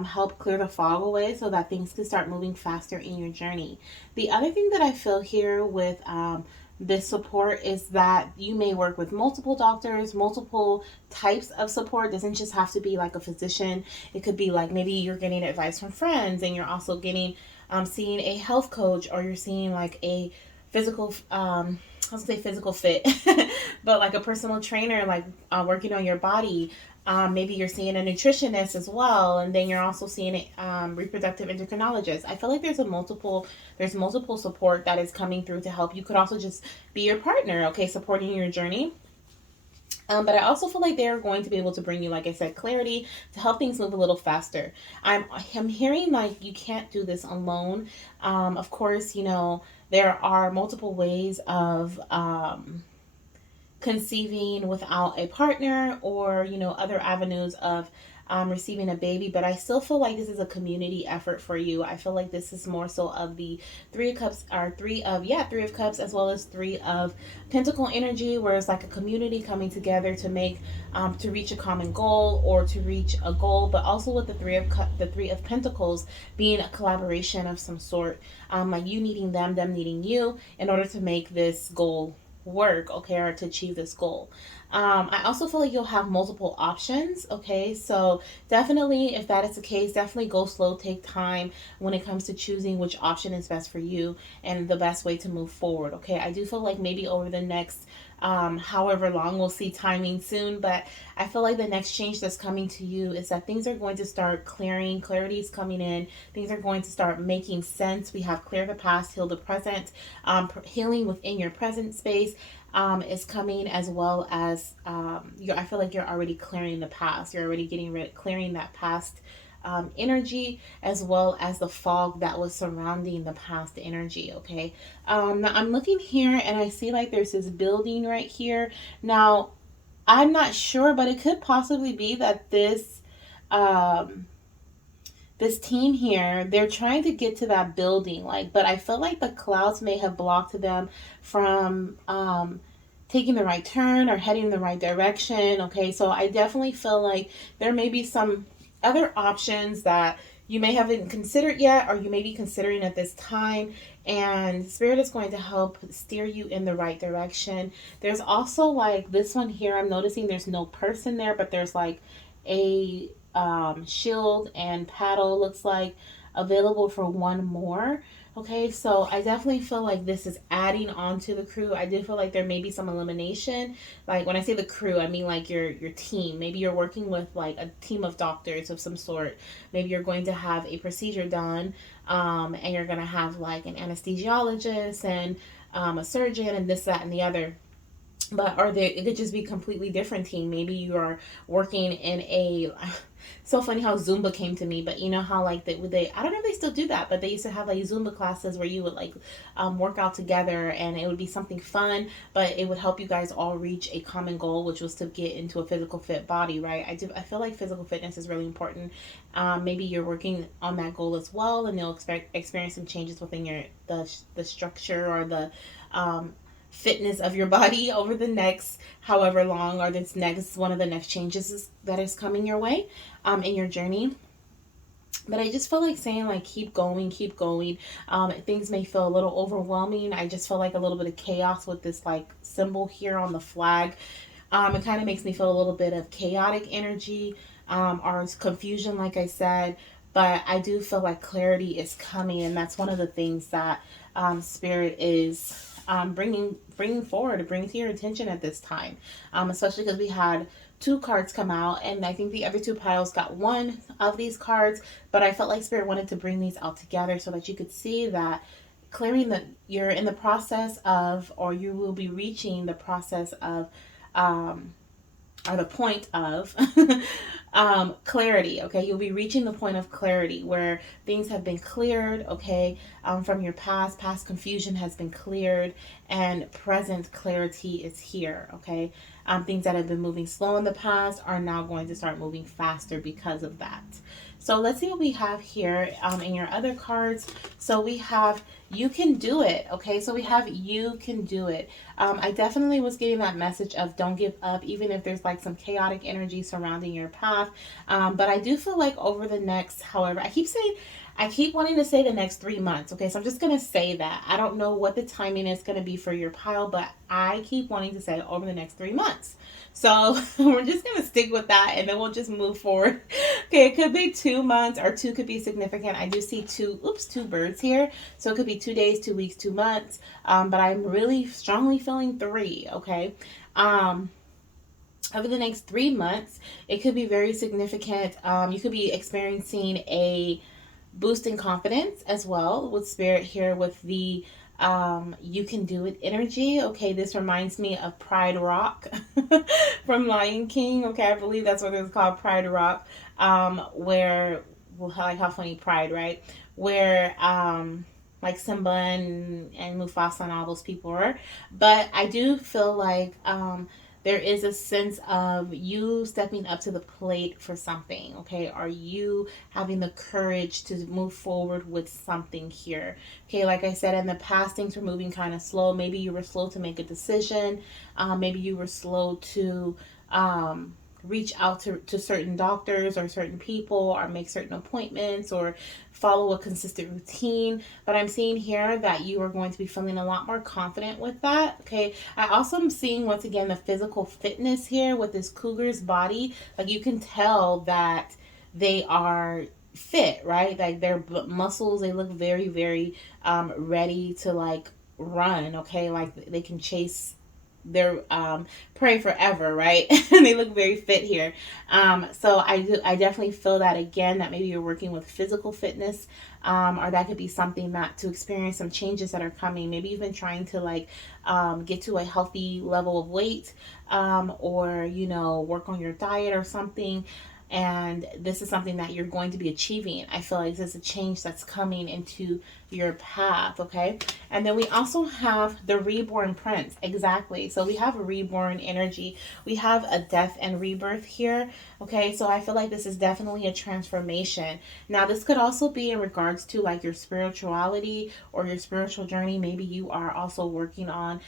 help clear the fog away so that things can start moving faster in your journey. The other thing that I feel here with this support is that you may work with multiple doctors, multiple types of support. It doesn't just have to be like a physician. It could be like maybe you're getting advice from friends, and you're also getting seeing a health coach, or you're seeing like a physical I was gonna say physical fit, but like a personal trainer, like working on your body. Maybe you're seeing a nutritionist as well, and then you're also seeing a reproductive endocrinologist. I feel like there's multiple support that is coming through to help. You could also just be your partner, okay, supporting your journey. But I also feel like they're going to be able to bring you, like I said, clarity to help things move a little faster. I'm hearing like you can't do this alone. Of course, there are multiple ways of conceiving without a partner, or other avenues of receiving a baby, but I still feel like this is a community effort for you. I feel like this is more so of the three of cups, or three of cups, as well as three of pentacle energy, where it's like a community coming together to make to reach a common goal, or to reach a goal, but also with the three of pentacles being a collaboration of some sort, like you needing them needing you, in order to make this goal work, okay, or to achieve this goal. I also feel like you'll have multiple options, okay? So definitely, if that is the case, definitely go slow, take time when it comes to choosing which option is best for you and the best way to move forward, okay? I do feel like maybe over the next however long, we'll see timing soon, but I feel like the next change that's coming to you is that things are going to start clearing. Clarity is coming in. Things are going to start making sense. We have clear the past, heal the present. Healing within your present space is coming, as well as I feel like you're already clearing the past. You're already clearing that past energy, as well as the fog that was surrounding the past energy, okay? Now I'm looking here and I see like there's this building right here. Now, I'm not sure, but it could possibly be that um, this team here, they're trying to get to that building, like, but I feel like the clouds may have blocked them from taking the right turn or heading in the right direction. Okay, so I definitely feel like there may be some other options that you may haven't considered yet, or you may be considering at this time, and Spirit is going to help steer you in the right direction. There's also like this one here, I'm noticing there's no person there, but there's like a shield and paddle, looks like, available for one more. Okay, so I definitely feel like this is adding on to the crew. I do feel like there may be some elimination. Like when I say the crew, I mean like your team. Maybe you're working with like a team of doctors of some sort. Maybe you're going to have a procedure done, and you're going to have like an anesthesiologist and a surgeon and this, that, and the other. But or they, it could just be a completely different team. Maybe you are working in a so funny how Zumba came to me, but you know how like they I don't know if they still do that, but they used to have like Zumba classes where you would like work out together, and it would be something fun, but it would help you guys all reach a common goal, which was to get into a physical fit body, right? I feel like physical fitness is really important. Maybe you're working on that goal as well, and you'll experience some changes within the structure, or the fitness of your body over the next however long, or this next one of the next changes that is coming your way in your journey. But I just feel like saying like keep going, keep going. Things may feel a little overwhelming. I just feel like a little bit of chaos with this like symbol here on the flag. It kind of makes me feel a little bit of chaotic energy, or confusion, like I said. But I do feel like clarity is coming, and that's one of the things that Spirit is bringing forward, to bring to your attention at this time, especially because we had two cards come out, and I think the other two piles got one of these cards, but I felt like Spirit wanted to bring these out together so that you could see that clearing that you're in the process of, or you will be reaching the process of, or the point of clarity. Okay, you'll be reaching the point of clarity where things have been cleared, okay, from your past confusion has been cleared, and present clarity is here. Okay, things that have been moving slow in the past are now going to start moving faster because of that. So let's see what we have here in your other cards. So we have you can do it. Okay, so we have you can do it. I definitely was getting that message of don't give up, even if there's like some chaotic energy surrounding your path. But I do feel like over the next, however, I keep wanting to say the next 3 months. Okay, so I'm just going to say that. I don't know what the timing is going to be for your pile, but I keep wanting to say over the next 3 months. So we're just going to stick with that, and then we'll just move forward. Okay, it could be 2 months, or two could be significant. I do see two birds here. So it could be 2 days, 2 weeks, 2 months. But I'm really strongly feeling three, okay? over the next 3 months, it could be very significant. You could be experiencing a boost in confidence as well with spirit here with the you can do it energy. Okay, this reminds me of Pride Rock from Lion King. Okay, I believe that's what it's called, Pride Rock. Where, well, like how funny Pride, right? Where like Simba and Mufasa and all those people are. But I do feel like there is a sense of you stepping up to the plate for something. Okay, are you having the courage to move forward with something here? Okay, like I said, in the past things were moving kind of slow. Maybe you were slow to make a decision. Maybe you were slow to reach out to certain doctors or certain people or make certain appointments or follow a consistent routine. But I'm seeing here that you are going to be feeling a lot more confident with that. Okay, I also am seeing once again the physical fitness here with this cougar's body. Like you can tell that they are fit, right? Like their muscles, they look very, very ready to like run. Okay, like they can chase their prey forever, right? And they look very fit here. So I definitely feel that again, that maybe you're working with physical fitness, or that could be something that to experience some changes that are coming. Maybe you've been trying to like get to a healthy level of weight, or work on your diet or something, and this is something that you're going to be achieving. I feel like there's a change that's coming into your path. Okay, and then we also have the reborn prince. Exactly, so we have a reborn energy, we have a death and rebirth here. Okay, so I feel like this is definitely a transformation. Now this could also be in regards to like your spirituality or your spiritual journey. Maybe you are also working on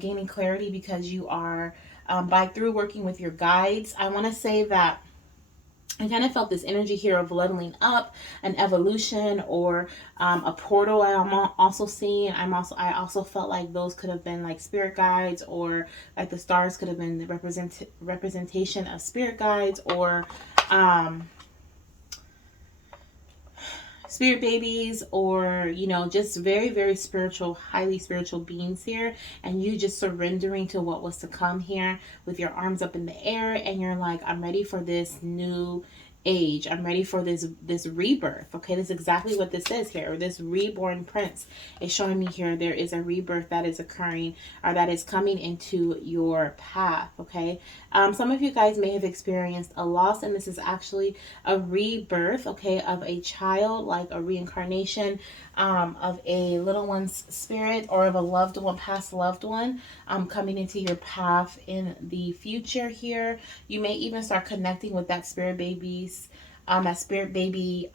gaining clarity because you are by through working with your guides. I want to say that I kind of felt this energy here of leveling up, an evolution, or a portal. I'm also seeing. I also felt like those could have been like spirit guides, or like the stars could have been the representation of spirit guides, or spirit babies, or just very, very spiritual, highly spiritual beings here, and you just surrendering to what was to come here with your arms up in the air, and you're like, I'm ready for this new age. I'm ready for this rebirth. Okay, this is exactly what this is here. This reborn prince is showing me here there is a rebirth that is occurring, or that is coming into your path. Okay, some of you guys may have experienced a loss, and this is actually a rebirth, okay, of a child, like a reincarnation of a little one's spirit, or of a loved one, past loved one, coming into your path in the future here. You may even start connecting with that spirit baby's that spirit baby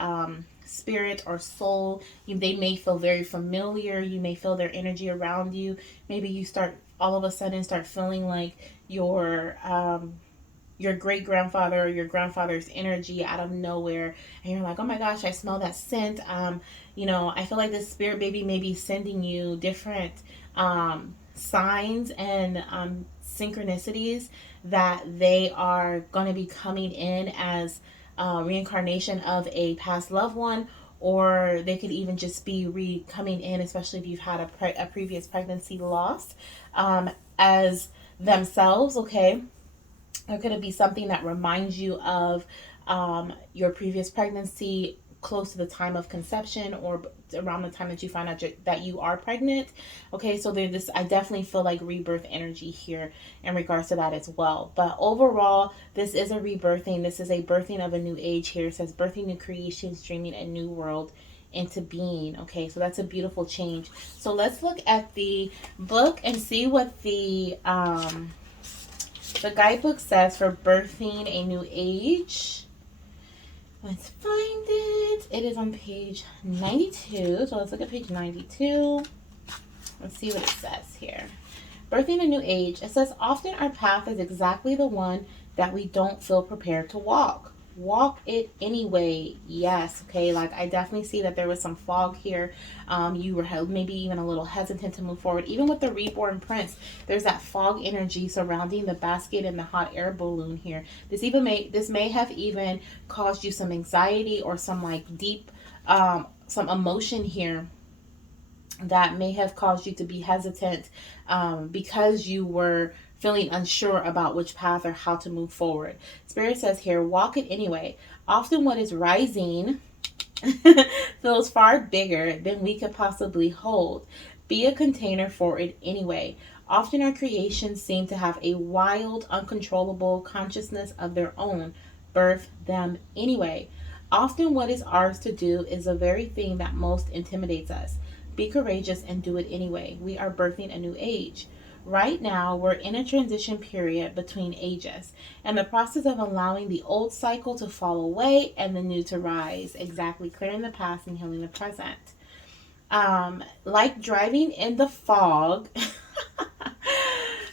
spirit or soul. They may feel very familiar. You may feel their energy around you. Maybe you start all of a sudden start feeling like your great grandfather or your grandfather's energy out of nowhere, and you're like, oh my gosh, I smell that scent. I feel like this spirit baby may be sending you different signs and synchronicities that they are going to be coming in as reincarnation of a past loved one, or they could even just be coming in, especially if you've had a previous pregnancy loss, as themselves. Okay, or could it be something that reminds you of your previous pregnancy, close to the time of conception, or around the time that you find out that you are pregnant? Okay, so there's this, I definitely feel like rebirth energy here in regards to that as well. But overall, this is a rebirthing. This is a birthing of a new age here. It says birthing new creations, dreaming a new world into being. Okay, so that's a beautiful change. So let's look at the book and see what the guidebook says for birthing a new age. Let's find it. It is on page 92. So let's look at page 92. Let's see what it says here. Birthing a new age. It says, often our path is exactly the one that we don't feel prepared to walk. Walk it anyway. Yes. Okay, like I definitely see that there was some fog here. You were maybe even a little hesitant to move forward. Even with the reborn prince, there's that fog energy surrounding the basket and the hot air balloon here. This may have even caused you some anxiety or some like deep some emotion here that may have caused you to be hesitant, because you were feeling unsure about which path or how to move forward. Spirit says here, walk it anyway. Often what is rising feels far bigger than we could possibly hold. Be a container for it anyway. Often our creations seem to have a wild, uncontrollable consciousness of their own. Birth them anyway. Often what is ours to do is the very thing that most intimidates us. Be courageous and do it anyway. We are birthing a new age. Right now, we're in a transition period between ages and the process of allowing the old cycle to fall away and the new to rise. Exactly, clearing the past and healing the present. Like driving in the fog.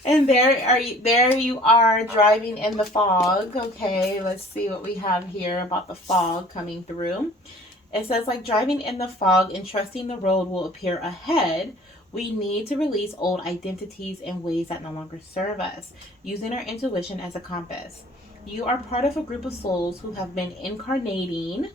And there you are driving in the fog. Okay, let's see what we have here about the fog coming through. It says, like driving in the fog and trusting the road will appear ahead. We need to release old identities and ways that no longer serve us, using our intuition as a compass. You are part of a group of souls who have been incarnating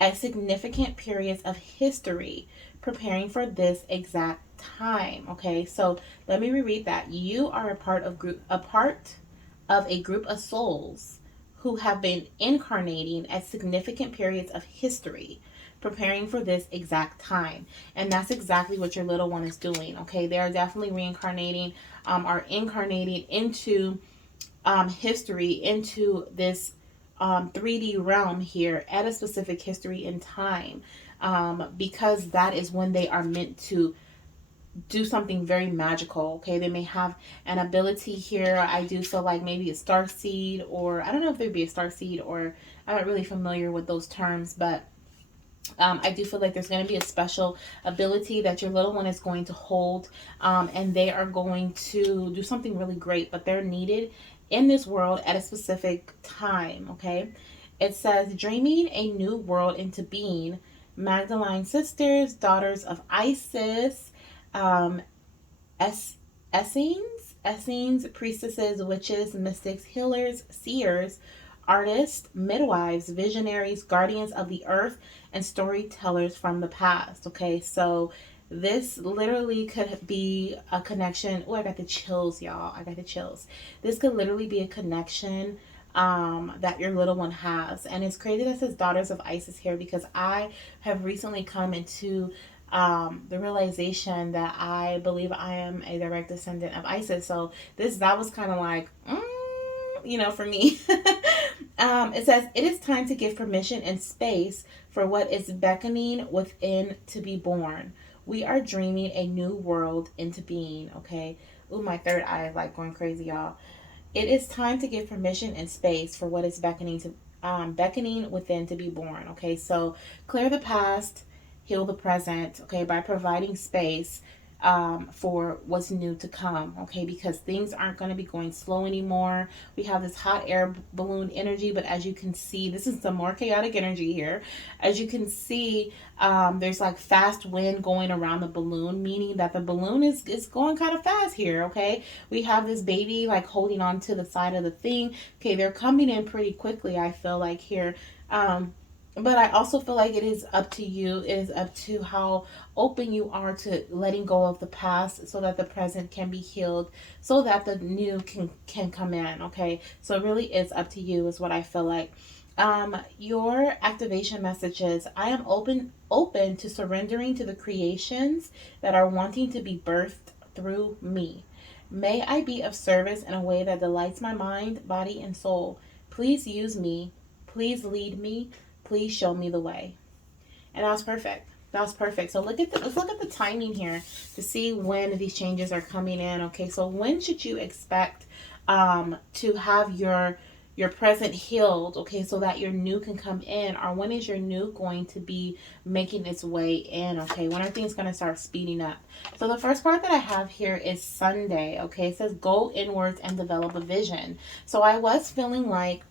at significant periods of history, preparing for this exact time. Okay, so let me reread that. You are a part of a group of souls who have been incarnating at significant periods of history, preparing for this exact time. And that's exactly what your little one is doing. Okay, they are definitely reincarnating, are incarnating into history, into this 3D realm here at a specific history in time, because that is when they are meant to do something very magical. Okay, they may have an ability here. I do feel like maybe a star seed, or I don't know if there'd be a star seed, or I'm not really familiar with those terms, but I do feel like there's going to be a special ability that your little one is going to hold, and they are going to do something really great, but they're needed in this world at a specific time. Okay, it says dreaming a new world into being. Magdalene sisters, daughters of Isis, um, Essenes, priestesses, witches, mystics, healers, seers, artists, midwives, visionaries, guardians of the earth, and storytellers from the past. Okay, so this literally could be a connection. Oh, I got the chills, y'all. I got the chills. This could literally be a connection that your little one has. And it's crazy that it says daughters of Isis here, because I have recently come into the realization that I believe I am a direct descendant of Isis. So that was kind of like, for me. It says, it is time to give permission and space for what is beckoning within to be born. We are dreaming a new world into being. Okay. Ooh, my third eye is like going crazy, y'all. It is time to give permission and space for what is beckoning within to be born. Okay, so clear the past, heal the present. Okay, by providing space for what's new to come. Okay, because things aren't going to be going slow anymore. We have this hot air balloon energy, but as you can see, this is the more chaotic energy here. As you can see, there's like fast wind going around the balloon, meaning that the balloon is going kind of fast here. Okay, we have this baby like holding on to the side of the thing. Okay, they're coming in pretty quickly, I feel like here. But I also feel like it is up to you. It is up to how open you are to letting go of the past, so that the present can be healed, so that the new can come in. Okay, so it really is up to you, is what I feel like. Your activation messages: I am open to surrendering to the creations that are wanting to be birthed through me. May I be of service in a way that delights my mind, body, and soul. Please use me. Please lead me. Please show me the way. And that was perfect. That was perfect. So let's look at the timing here to see when these changes are coming in. Okay, so when should you expect to have your present healed? Okay, so that your new can come in, or when is your new going to be making its way in? Okay, when are things going to start speeding up? So the first part that I have here is Sunday. Okay, it says go inwards and develop a vision. So I was feeling like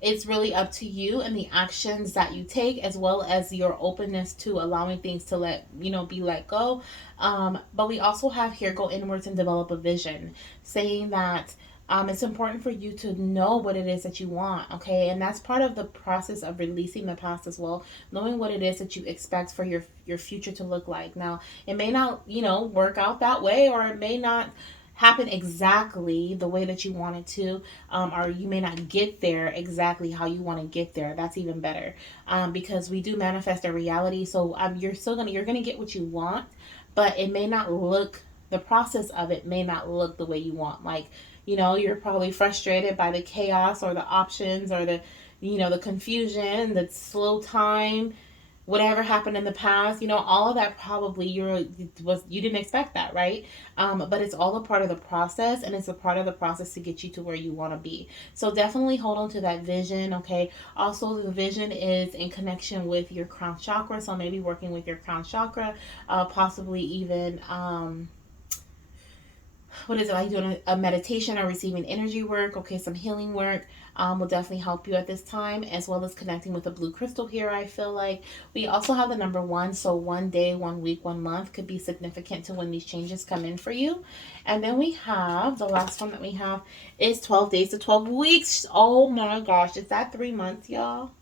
it's really up to you and the actions that you take, as well as your openness to allowing things to be let go. But we also have here go inwards and develop a vision, saying that it's important for you to know what it is that you want. Okay, and that's part of the process of releasing the past as well, knowing what it is that you expect for your future to look like. Now, it may not work out that way, or it may not happen exactly the way that you want it to, or you may not get there exactly how you want to get there. That's even better, because we do manifest our reality. So you're gonna get what you want, but it may not look, the process of it may not look the way you want. Like, you're probably frustrated by the chaos or the options or the confusion, the slow time, whatever happened in the past, all of that, probably you didn't expect that, right? But it's all a part of the process, and it's a part of the process to get you to where you want to be. So definitely hold on to that vision. Okay, also the vision is in connection with your crown chakra, so maybe working with your crown chakra, possibly even what is it, like doing a meditation or receiving energy work. Okay, some healing work will definitely help you at this time, as well as connecting with a blue crystal here. I feel like we also have the number one, so one day, 1 week, 1 month could be significant to when these changes come in for you. And then we have the last one that we have is 12 days to 12 weeks. Oh my gosh, is that 3 months, y'all?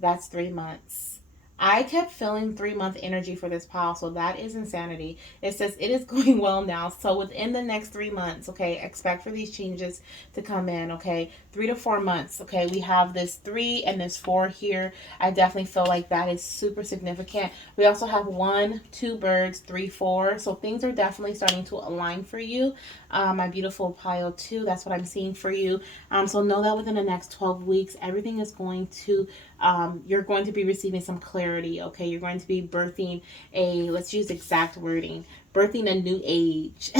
That's 3 months. I kept feeling 3 month energy for this pile, so that is insanity. It says it is going well now. So within the next 3 months, okay, expect for these changes to come in, okay? 3 to 4 months, okay? We have this 3 and this 4 here. I definitely feel like that is super significant. We also have 1, 2 birds, 3, 4. So things are definitely starting to align for you. My beautiful pile too. That's what I'm seeing for you. So know that within the next 12 weeks, everything is going to you're going to be receiving some clarity. Okay, you're going to be birthing let's use exact wording, birthing a new age.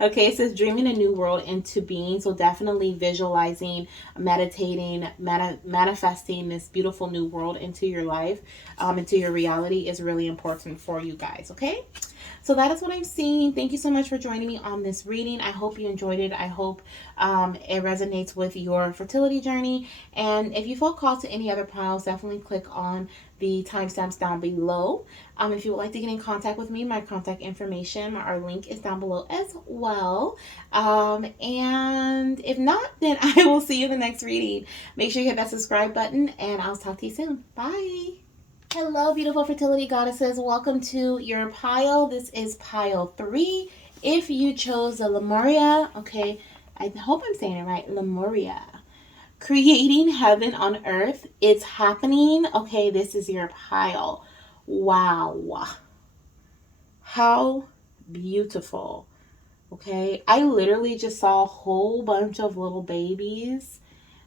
Okay, it says dreaming a new world into being. So definitely visualizing, meditating, manifesting this beautiful new world into your life, into your reality, is really important for you guys. Okay, so that is what I'm seeing. Thank you so much for joining me on this reading. I hope you enjoyed it. I hope it resonates with your fertility journey. And if you feel called to any other piles, definitely click on the timestamps down below. If you would like to get in contact with me, my contact information, our link is down below as well. And if not, then I will see you in the next reading. Make sure you hit that subscribe button, and I'll talk to you soon. Bye. Hello, beautiful fertility goddesses. Welcome to your pile. This is pile 3. If you chose the Lemuria, okay, I hope I'm saying it right, Lemuria. Creating heaven on earth. It's happening. Okay, this is your pile. Wow. How beautiful. Okay, I literally just saw a whole bunch of little babies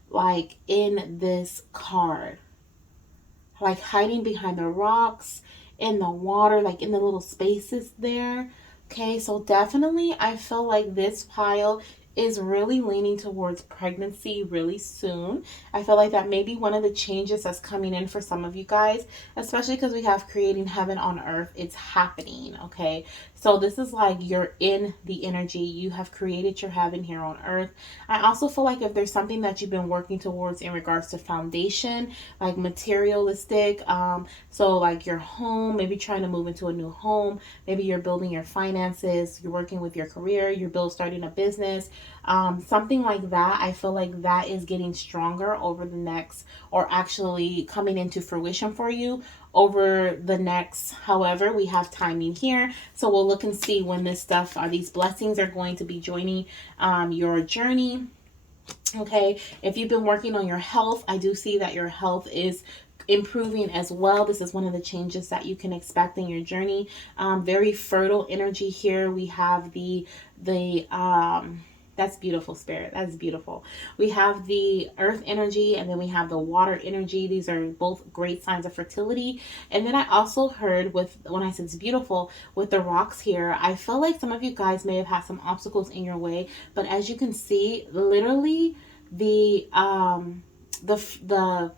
like in this card, like hiding behind the rocks, in the water, like in the little spaces there. Okay, so definitely I feel like this pile is really leaning towards pregnancy really soon. I feel like that may be one of the changes that's coming in for some of you guys, especially because we have creating heaven on earth. It's happening, okay? So this is like you're in the energy. You have created your heaven here on earth. I also feel like if there's something that you've been working towards in regards to foundation, like materialistic, so like your home, maybe trying to move into a new home, maybe you're building your finances, you're working with your career, you're starting a business, something like that. I feel like that is getting stronger over the next, or actually coming into fruition for you over the next, however, we have timing here. So we'll look and see when this stuff, these blessings are going to be joining your journey. Okay, if you've been working on your health, I do see that your health is improving as well. This is one of the changes that you can expect in your journey. Very fertile energy here. We have the that's beautiful, spirit. That's beautiful. We have the earth energy, and then we have the water energy. These are both great signs of fertility. And then I also heard, with when I said it's beautiful, with the rocks here, I feel like some of you guys may have had some obstacles in your way, but as you can see, literally the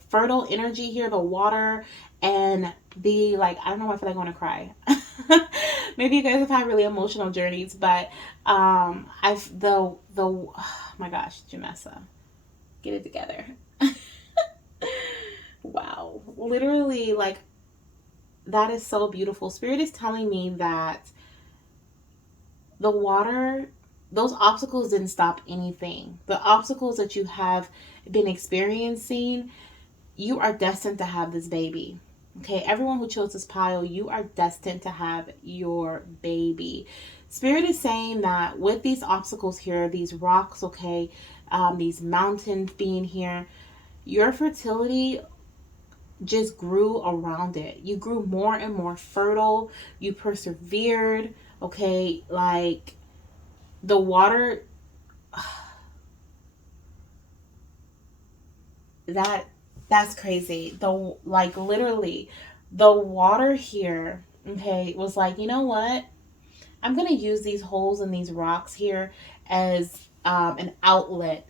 fertile energy here, the water, and the, like, I don't know, I feel like I want to cry. Maybe you guys have had really emotional journeys, but oh my gosh, Jamessa, get it together. Wow, literally, like, that is so beautiful. Spirit is telling me that the water, those obstacles didn't stop anything. The obstacles that you have been experiencing, you are destined to have this baby. Okay, everyone who chose this pile, you are destined to have your baby. Spirit is saying that with these obstacles here, these rocks, okay, these mountains being here, your fertility just grew around it. You grew more and more fertile. You persevered, okay? Like the water, that that's crazy. The like literally the water here, okay, was like, you know what? I'm gonna use these holes in these rocks here as an outlet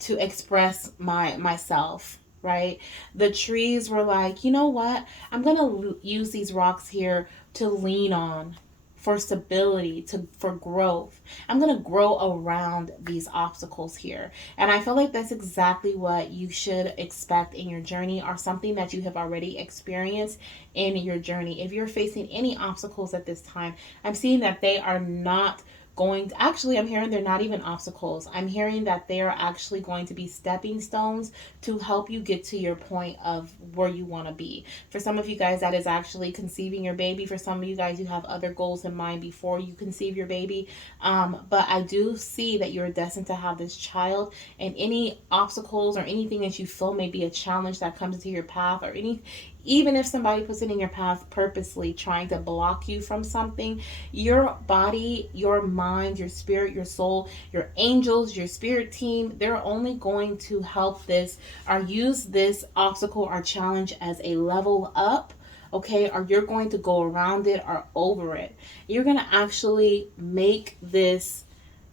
to express myself, right? The trees were like, you know what? I'm going to use these rocks here to lean on for stability, to for growth. I'm going to grow around these obstacles here. And I feel like that's exactly what you should expect in your journey, or something that you have already experienced in your journey. If you're facing any obstacles at this time, I'm seeing that they are not going to, actually, I'm hearing they're not even obstacles. I'm hearing that they are actually going to be stepping stones to help you get to your point of where you want to be. For some of you guys, that is actually conceiving your baby. For some of you guys, you have other goals in mind before you conceive your baby. But I do see that you're destined to have this child, and any obstacles or anything that you feel may be a challenge that comes into your path, or any, even if somebody puts it in your path purposely trying to block you from something, your body, your mind, your spirit, your soul, your angels, your spirit team, they're only going to help this or use this obstacle or challenge as a level up, okay? Or you're going to go around it or over it. You're going to actually make this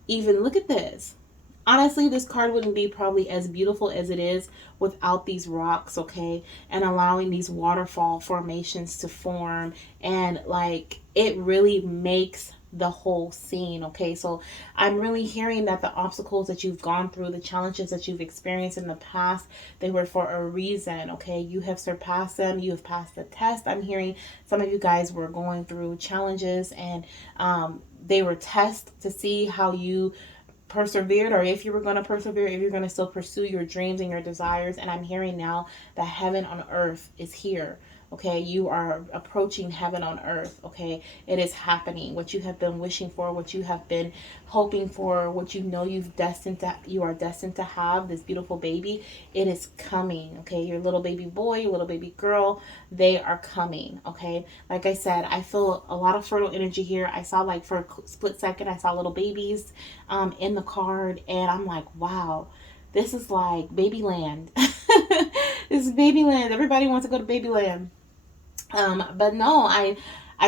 even, look at this. Honestly, this card wouldn't be probably as beautiful as it is without these rocks, okay? And allowing these waterfall formations to form. And like, it really makes the whole scene, okay? So I'm really hearing that the obstacles that you've gone through, the challenges that you've experienced in the past, they were for a reason, okay? You have surpassed them. You have passed the test. I'm hearing some of you guys were going through challenges, and they were tests to see how you persevered, or if you were going to persevere, if you're going to still pursue your dreams and your desires. And I'm hearing now that heaven on earth is here, okay? You are approaching heaven on earth, okay? It is happening. What you have been wishing for, what you have been hoping for, what you know you are destined to have, this beautiful baby, it is coming, okay? Your little baby boy, your little baby girl, they are coming, okay? Like I said, I feel a lot of fertile energy here. I saw, like, for a split second, I saw little babies in the card, and I'm like, wow, this is like babyland. This is babyland. Everybody wants to go to babyland. But no, I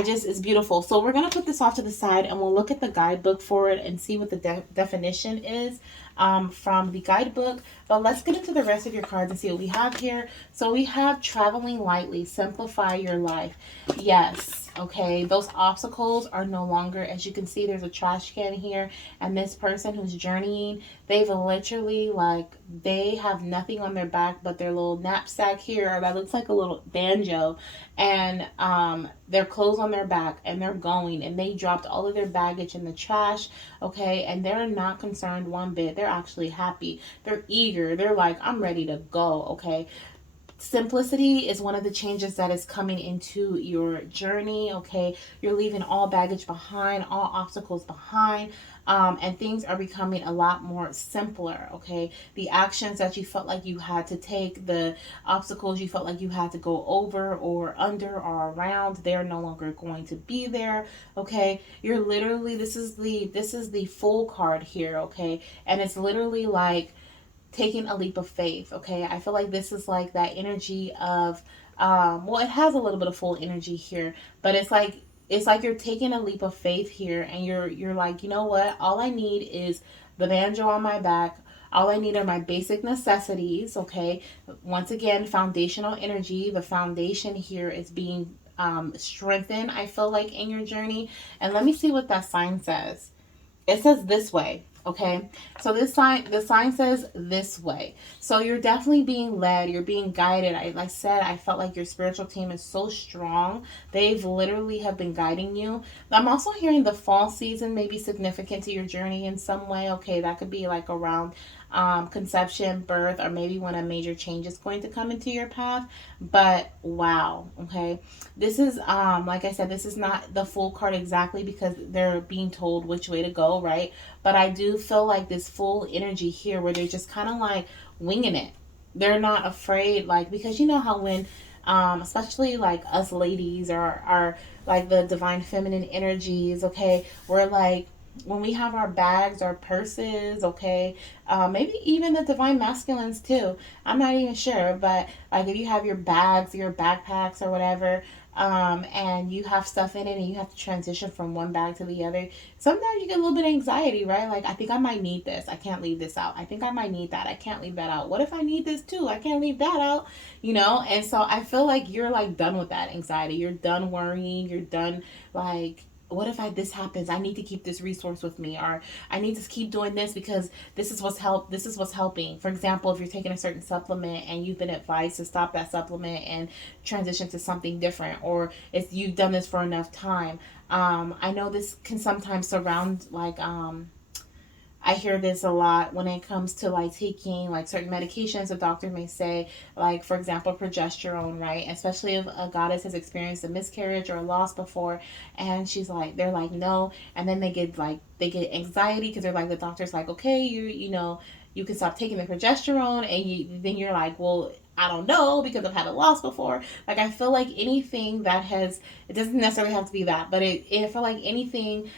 just, it's beautiful. So we're gonna put this off to the side, and we'll look at the guidebook for it and see what the definition is from the guidebook. But let's get into the rest of your cards and see what we have here. So we have traveling lightly, simplify your life. Yes, okay, those obstacles are no longer, as you can see, there's a trash can here, and this person who's journeying, they've literally, like, they have nothing on their back but their little knapsack here, or that looks like a little banjo, and their clothes on their back, and they're going, and they dropped all of their baggage in the trash, okay? And they're not concerned one bit. They're actually happy. They're eager. They're like, I'm ready to go, okay? Simplicity is one of the changes that is coming into your journey, okay? You're leaving all baggage behind, all obstacles behind, and things are becoming a lot more simpler, okay? The actions that you felt like you had to take, the obstacles you felt like you had to go over or under or around, they're no longer going to be there, okay? You're literally, this is the full card here, okay? And it's literally like taking a leap of faith, okay? I feel like this is like that energy of well, it has a little bit of full energy here, but it's like you're taking a leap of faith here, and you're like, you know what? All I need is the banjo on my back. All I need are my basic necessities, okay? Once again, foundational energy. The foundation here is being strengthened, I feel like, in your journey. And let me see what that sign says. It says this way, okay? So the sign says this way. So you're definitely being led, you're being guided. Like I said, I felt like your spiritual team is so strong. They've literally have been guiding you. I'm also hearing the fall season may be significant to your journey in some way, okay? That could be like around conception, birth, or maybe when a major change is going to come into your path. But wow, okay, this is like I said, this is not the full card exactly because they're being told which way to go, right? But I do feel like this full energy here where they're just kind of like winging it. They're not afraid, like, because you know how when especially like us ladies or are like the divine feminine energies, okay, we're like when we have our bags, our purses, okay, maybe even the divine masculines too. I'm not even sure, but like if you have your bags, your backpacks, or whatever, and you have stuff in it, and you have to transition from one bag to the other. Sometimes you get a little bit of anxiety, right? Like I think I might need this. I can't leave this out. I think I might need that. I can't leave that out. What if I need this too? I can't leave that out. And so I feel like you're like done with that anxiety. You're done worrying. You're done like, what if this happens? I need to keep this resource with me, or I need to keep doing this because this is what's helping. For example, if you're taking a certain supplement and you've been advised to stop that supplement and transition to something different, or if you've done this for enough time. I know this can sometimes surround like I hear this a lot when it comes to like taking like certain medications. A doctor may say, like for example, progesterone, right? Especially if a goddess has experienced a miscarriage or a loss before, and they're like no, and then they get anxiety because they're like the doctor's like, okay, you can stop taking the progesterone, and then you're like, well, I don't know because I've had a loss before. Like I feel like anything that has, it doesn't necessarily have to be that, but I feel like anything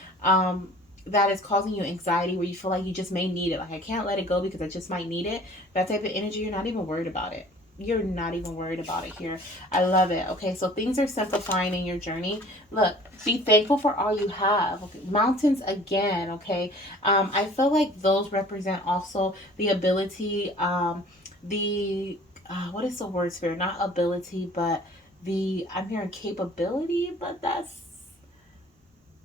that is causing you anxiety where you feel like you just may need it, like I can't let it go because I just might need it, that type of energy, you're not even worried about it. You're not even worried about it here. I love it. Okay, so things are simplifying in your journey. Look, be thankful for all you have. Okay, mountains again. Okay, I feel like those represent also the ability, the what is the word, spirit? Not ability, but the, I'm hearing capability, but that's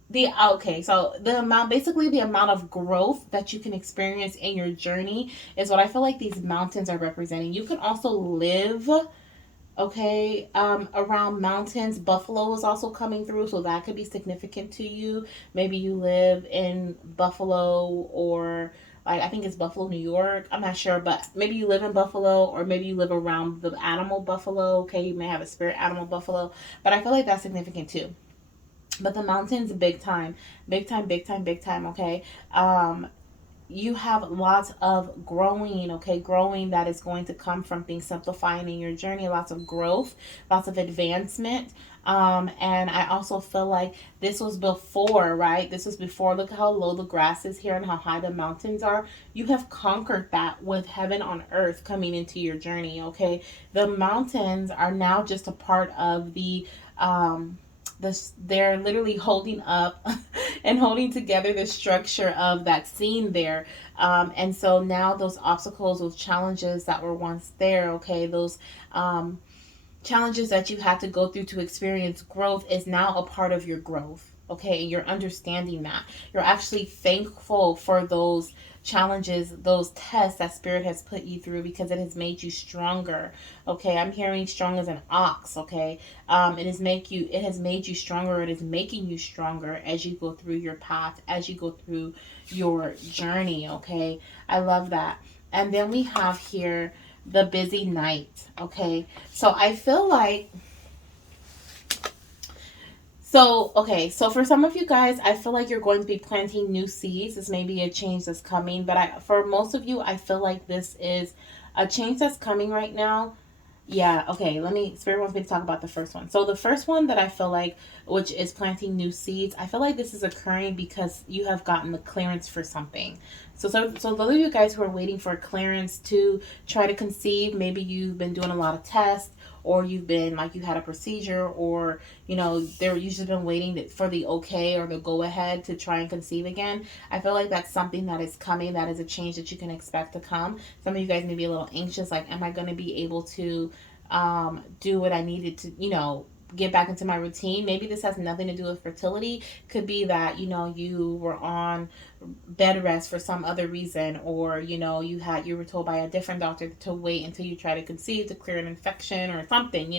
the okay, so the amount, basically the amount of growth that you can experience in your journey is what I feel like these mountains are representing. You can also live, okay, around mountains. Buffalo is also coming through, so that could be significant to you. Maybe you live in Buffalo, or like I think it's Buffalo, New York. I'm not sure, but maybe you live in Buffalo, or maybe you live around the animal buffalo. Okay, you may have a spirit animal buffalo, but I feel like that's significant too. But the mountains, big time, big time, big time, big time. Okay, you have lots of growing. Okay, growing that is going to come from things simplifying in your journey. Lots of growth, lots of advancement. And I also feel like this was before, right? This was before. Look how low the grass is here and how high the mountains are. You have conquered that with heaven on earth coming into your journey. Okay, the mountains are now just a part of they're literally holding up and holding together the structure of that scene there. And so now those obstacles, those challenges that were once there, okay, those challenges that you had to go through to experience growth is now a part of your growth. Okay, and you're understanding that. You're actually thankful for those challenges, those tests that spirit has put you through because it has made you stronger. Okay, I'm hearing strong as an ox. Okay, it has made you stronger. It is making you stronger as you go through your path, as you go through your journey. Okay, I love that. And then we have here the busy night. Okay, so I feel like, so for some of you guys, I feel like you're going to be planting new seeds. This may be a change that's coming, but for most of you, I feel like this is a change that's coming right now. Yeah, okay, Spirit wants me to talk about the first one. So the first one that I feel like, which is planting new seeds, I feel like this is occurring because you have gotten the clearance for something. So those of you guys who are waiting for clearance to try to conceive, maybe you've been doing a lot of tests, or you've been like you had a procedure, or they're usually been waiting for the okay or the go ahead to try and conceive again. I feel like that's something that is coming. That is a change that you can expect to come. Some of you guys may be a little anxious, like, am I going to be able to do what I needed to, get back into my routine? Maybe this has nothing to do with fertility. Could be that you were on bed rest for some other reason, or you were told by a different doctor to wait until you try to conceive to clear an infection or something,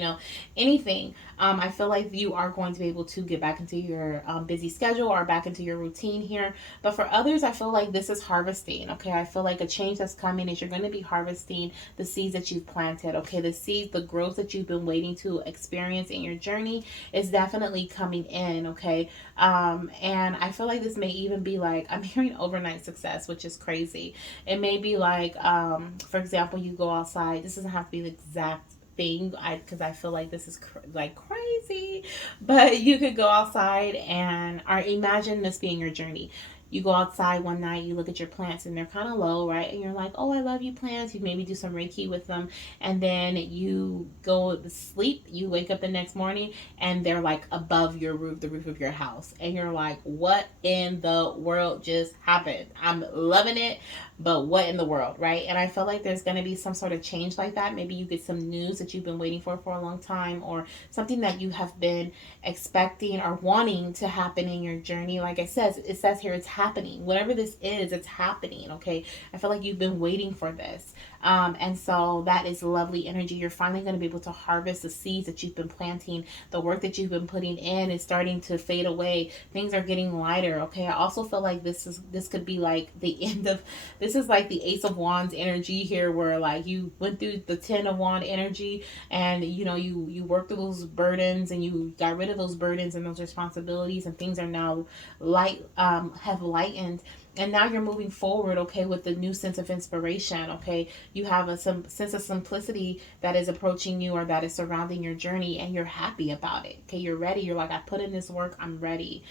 anything. I feel like you are going to be able to get back into your busy schedule or back into your routine here. But for others, I feel like this is harvesting. Okay, I feel like a change that's coming is you're going to be harvesting the seeds that you've planted. Okay, the seeds, the growth that you've been waiting to experience in your journey is definitely coming in. Okay, and I feel like this may even be like, I'm hearing overnight success, which is crazy. It may be like, for example, you go outside. This doesn't have to be the exact thing, because I feel like this is like crazy, but you could go outside and, or imagine this being your journey. You go outside one night, you look at your plants and they're kind of low, right? And you're like, oh, I love you, plants. You maybe do some Reiki with them. And then you go to sleep. You wake up the next morning and they're like above your roof, the roof of your house. And you're like, what in the world just happened? I'm loving it, but what in the world, right? And I feel like there's going to be some sort of change like that. Maybe you get some news that you've been waiting for a long time, or something that you have been expecting or wanting to happen in your journey. Like I said, it says here it's happening. Whatever this is, it's happening. Okay, I feel like you've been waiting for this, and so that is lovely energy. You're finally going to be able to harvest the seeds that you've been planting. The work that you've been putting in is starting to fade away. Things are getting lighter. Okay, I also feel like this could be like the end of, this is like the Ace of Wands energy here, where like you went through the Ten of Wand energy, and you worked through those burdens, and you got rid of those burdens and those responsibilities, and things are now light, have lightened, and now you're moving forward, okay, with the new sense of inspiration. Okay, you have some sense of simplicity that is approaching you, or that is surrounding your journey, and you're happy about it. Okay, you're ready. You're like, I put in this work, I'm ready.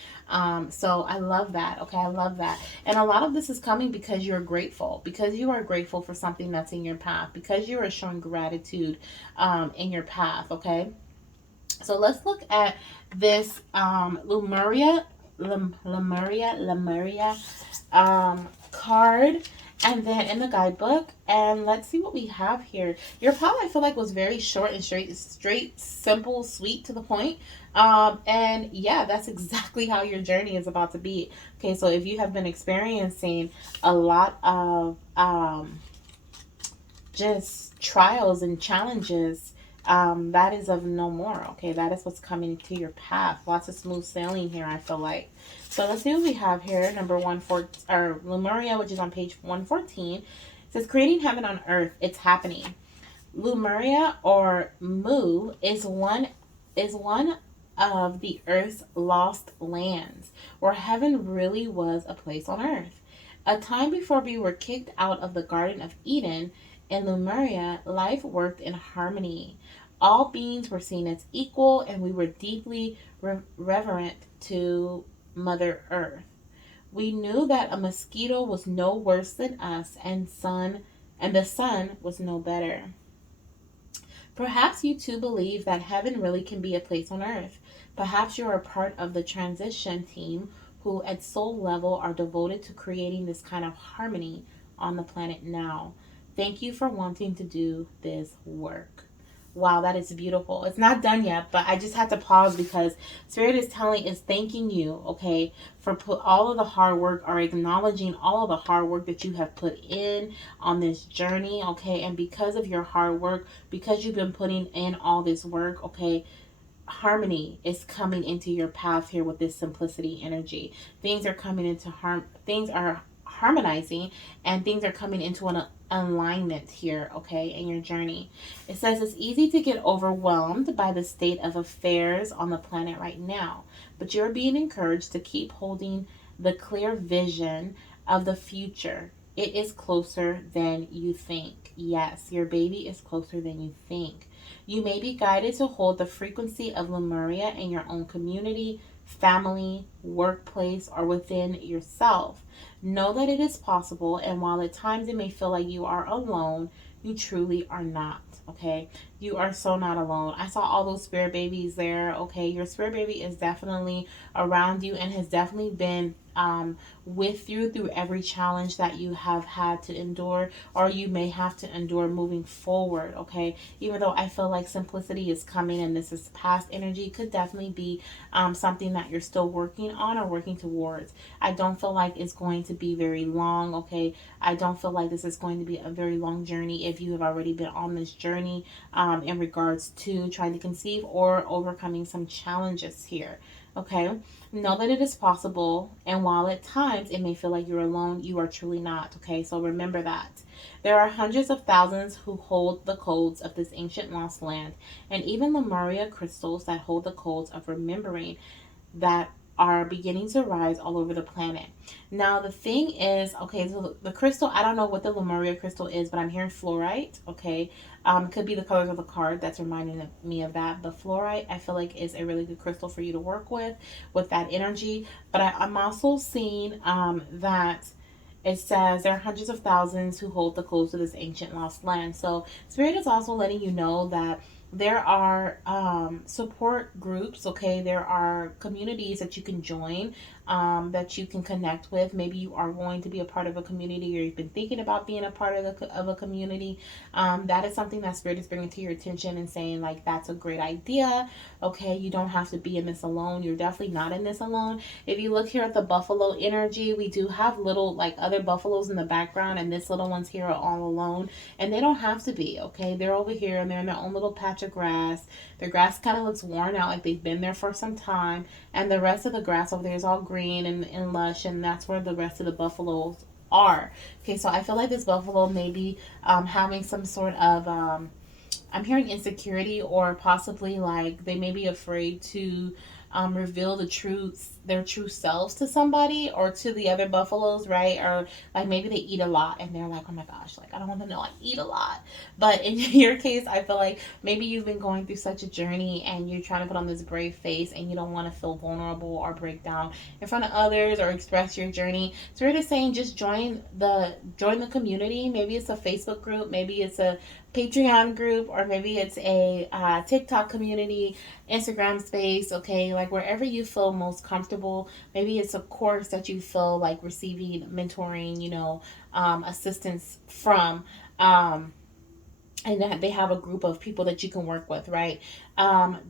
So I love that. Okay, I love that. And a lot of this is coming because you're grateful, because you are grateful for something that's in your path, because you are showing gratitude in your path. Okay, so let's look at this Lemuria card, and then in the guidebook, and let's see what we have here. Your path, I feel like, was very short and straight, simple, sweet, to the point. And yeah, that's exactly how your journey is about to be. Okay, so if you have been experiencing a lot of just trials and challenges, that is of no more. Okay, that is what's coming to your path. Lots of smooth sailing here, I feel like. So let's see what we have here. Number 114, or Lemuria, which is on page 114. It says, creating heaven on earth, it's happening. Lemuria, or Mu, is one of the earth's lost lands, where heaven really was a place on earth. A time before we were kicked out of the Garden of Eden, in Lemuria, life worked in harmony. All beings were seen as equal, and we were deeply reverent to Mother Earth. We knew that a mosquito was no worse than us, and the sun was no better. Perhaps you too believe that heaven really can be a place on earth. Perhaps you're a part of the transition team who, at soul level, are devoted to creating this kind of harmony on the planet now. Thank you for wanting to do this work. Wow, that is beautiful. It's not done yet, but I just had to pause because Spirit is thanking you, okay, for all of the hard work, or acknowledging all of the hard work that you have put in on this journey, okay, and because of your hard work, because you've been putting in all this work, okay, harmony is coming into your path here with this simplicity energy. Things are coming into things are harmonizing, and things are coming into an alignment here, okay, in your journey. It says it's easy to get overwhelmed by the state of affairs on the planet right now, but you're being encouraged to keep holding the clear vision of the future. It is closer than you think. Yes, your baby is closer than you think. You may be guided to hold the frequency of Lemuria in your own community, family, workplace, or within yourself. Know that it is possible, and while at times it may feel like you are alone, you truly are not, okay? You are so not alone. I saw all those spirit babies there, okay? Your spirit baby is definitely around you and has definitely been with you through every challenge that you have had to endure, or you may have to endure moving forward. Okay, even though I feel like simplicity is coming and this is past energy, could definitely be something that you're still working on or working towards. I don't feel like it's going to be very long. Okay, I don't feel like this is going to be a very long journey if you have already been on this journey in regards to trying to conceive or overcoming some challenges here. Okay, know that it is possible, and while at times it may feel like you're alone, you are truly not. Okay, so remember that. There are hundreds of thousands who hold the codes of this ancient lost land, and even Lemuria crystals that hold the codes of remembering that are beginning to rise all over the planet. Now, the thing is, okay, so the crystal, I don't know what the Lemuria crystal is, but I'm hearing fluorite, okay? Could be the colors of the card that's reminding me of that. But fluorite, I feel like, is a really good crystal for you to work with that energy. But I'm also seeing that it says there are hundreds of thousands who hold the codes to this ancient lost land. So Spirit is also letting you know that there are support groups. Okay, there are communities that you can join, that you can connect with. Maybe you are going to be a part of a community, or you've been thinking about being a part of a community. That is something that Spirit is bringing to your attention and saying, like, that's a great idea. Okay, you don't have to be in this alone. You're definitely not in this alone. If you look here at the buffalo energy, we do have little, like, other buffaloes in the background, and this little ones here are all alone, and they don't have to be. Okay, they're over here and they're in their own little patch of grass. The grass kind of looks worn out, like they've been there for some time, and the rest of the grass over there is all green and lush, and that's where the rest of the buffaloes are. Okay, so I feel like this buffalo may be having some sort of I'm hearing insecurity, or possibly like they may be afraid to reveal their true selves to somebody or to the other buffaloes, right? Or like maybe they eat a lot and they're like, oh my gosh, like I don't want to know I eat a lot. But in your case, I feel like maybe you've been going through such a journey and you're trying to put on this brave face and you don't want to feel vulnerable or break down in front of others or express your journey. So we're just saying, just join the community. Maybe it's a Facebook group, maybe it's a Patreon group, or maybe it's a TikTok community, Instagram space, okay, like wherever you feel most comfortable. Maybe it's a course that you feel like receiving mentoring, assistance from. And that they have a group of people that you can work with, right?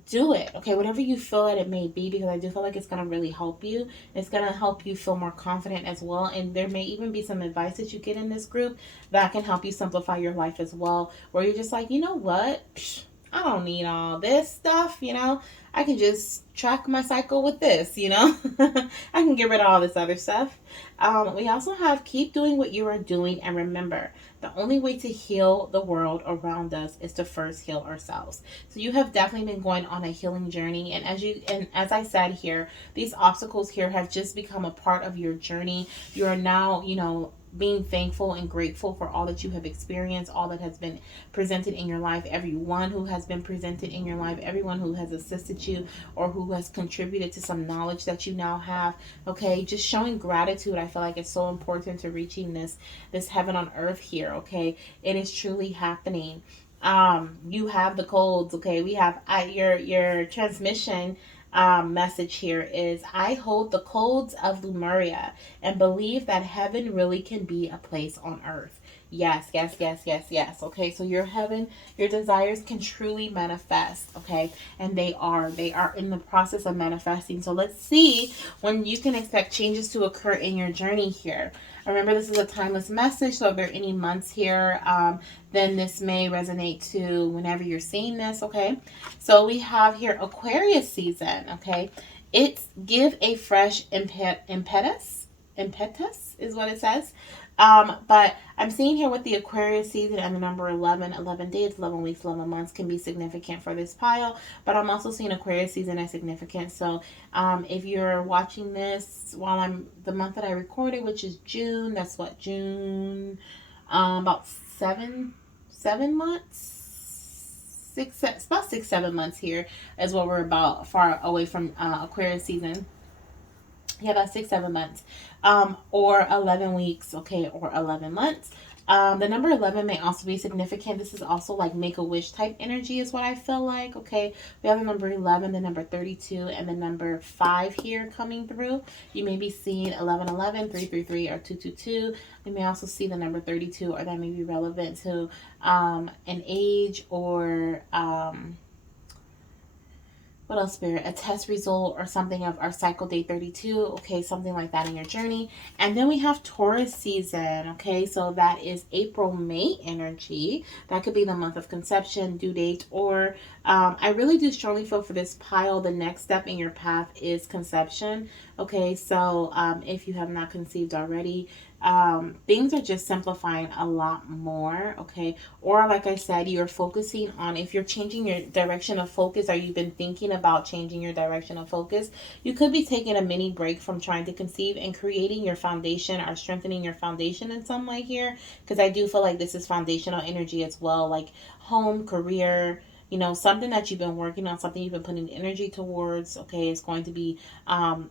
Do it, okay? Whatever you feel that it may be, because I do feel like it's going to really help you. It's going to help you feel more confident as well. And there may even be some advice that you get in this group that can help you simplify your life as well, where you're just like, you know what? I don't need all this stuff, I can just track my cycle with this, I can get rid of all this other stuff. We also have keep doing what you are doing, and remember, the only way to heal the world around us is to first heal ourselves. So you have definitely been going on a healing journey, and as I said here, these obstacles here have just become a part of your journey. You are now, being thankful and grateful for all that you have experienced, all that has been presented in your life, everyone who has been presented in your life, everyone who has assisted you or who has contributed to some knowledge that you now have. Okay, just showing gratitude, I feel like it's so important to reaching this heaven on earth here. Okay, it is truly happening. You have the codes. Okay, we have your transmission message here is, I hold the codes of Lemuria and believe that heaven really can be a place on earth. Yes, yes, yes, yes, yes. Okay, so your heaven, your desires can truly manifest. Okay, and they are in the process of manifesting. So let's see when you can expect changes to occur in your journey here. Remember, this is a timeless message, so if there are any months here, then this may resonate to whenever you're seeing this, okay? So we have here Aquarius season, okay? It's give a fresh impetus is what it says. But I'm seeing here with the Aquarius season and the number 11, 11 days, 11 weeks, 11 months can be significant for this pile. But I'm also seeing Aquarius season as significant. So if you're watching this while I'm the month that I recorded, which is June, that's what, June, about seven months, about 6-7 months here is what we're about far away from Aquarius season. Yeah, about 6-7 months, or 11 weeks, okay, or 11 months. The number 11 may also be significant. This is also like make-a-wish type energy is what I feel like, okay? We have the number 11, the number 32, and the number 5 here coming through. You may be seeing 1111, 333, or 222. You may also see the number 32, or that may be relevant to an age or what else, Spirit? A test result or something of our cycle day 32. Okay, something like that in your journey. And then we have Taurus season. Okay, so that is April, May energy. That could be the month of conception, due date, or I really do strongly feel for this pile. The next step in your path is conception. Okay, so if you have not conceived already, things are just simplifying a lot more, okay? Or like I said, you're focusing on, if you're changing your direction of focus, or you've been thinking about changing your direction of focus, you could be taking a mini break from trying to conceive and creating your foundation or strengthening your foundation in some way here, because I do feel like this is foundational energy as well, like home, career, you know, something that you've been working on, something you've been putting energy towards, okay, is going to be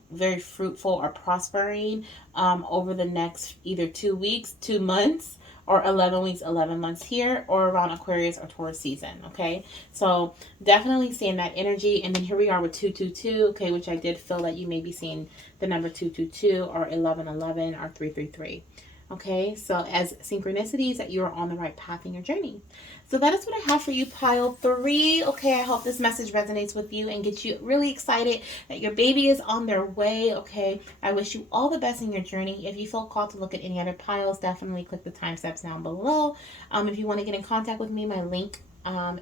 very fruitful or prospering over the next either 2 weeks, 2 months, or 11 weeks, 11 months here, or around Aquarius or Taurus season, okay? So definitely seeing that energy. And then here we are with 222, okay, which I did feel that you may be seeing the number 222 or 1111 or 333. Okay, so as synchronicities that you are on the right path in your journey. So that is what I have for you, pile 3. Okay, I hope this message resonates with you and gets you really excited that your baby is on their way. Okay, I wish you all the best in your journey. If you feel called to look at any other piles, definitely click the time steps down below. If you want to get in contact with me, my link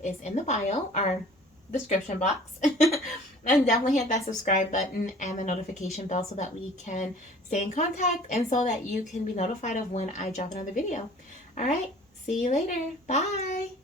is in the bio or description box. And definitely hit that subscribe button and the notification bell so that we can stay in contact and so that you can be notified of when I drop another video. All right, see you later. Bye.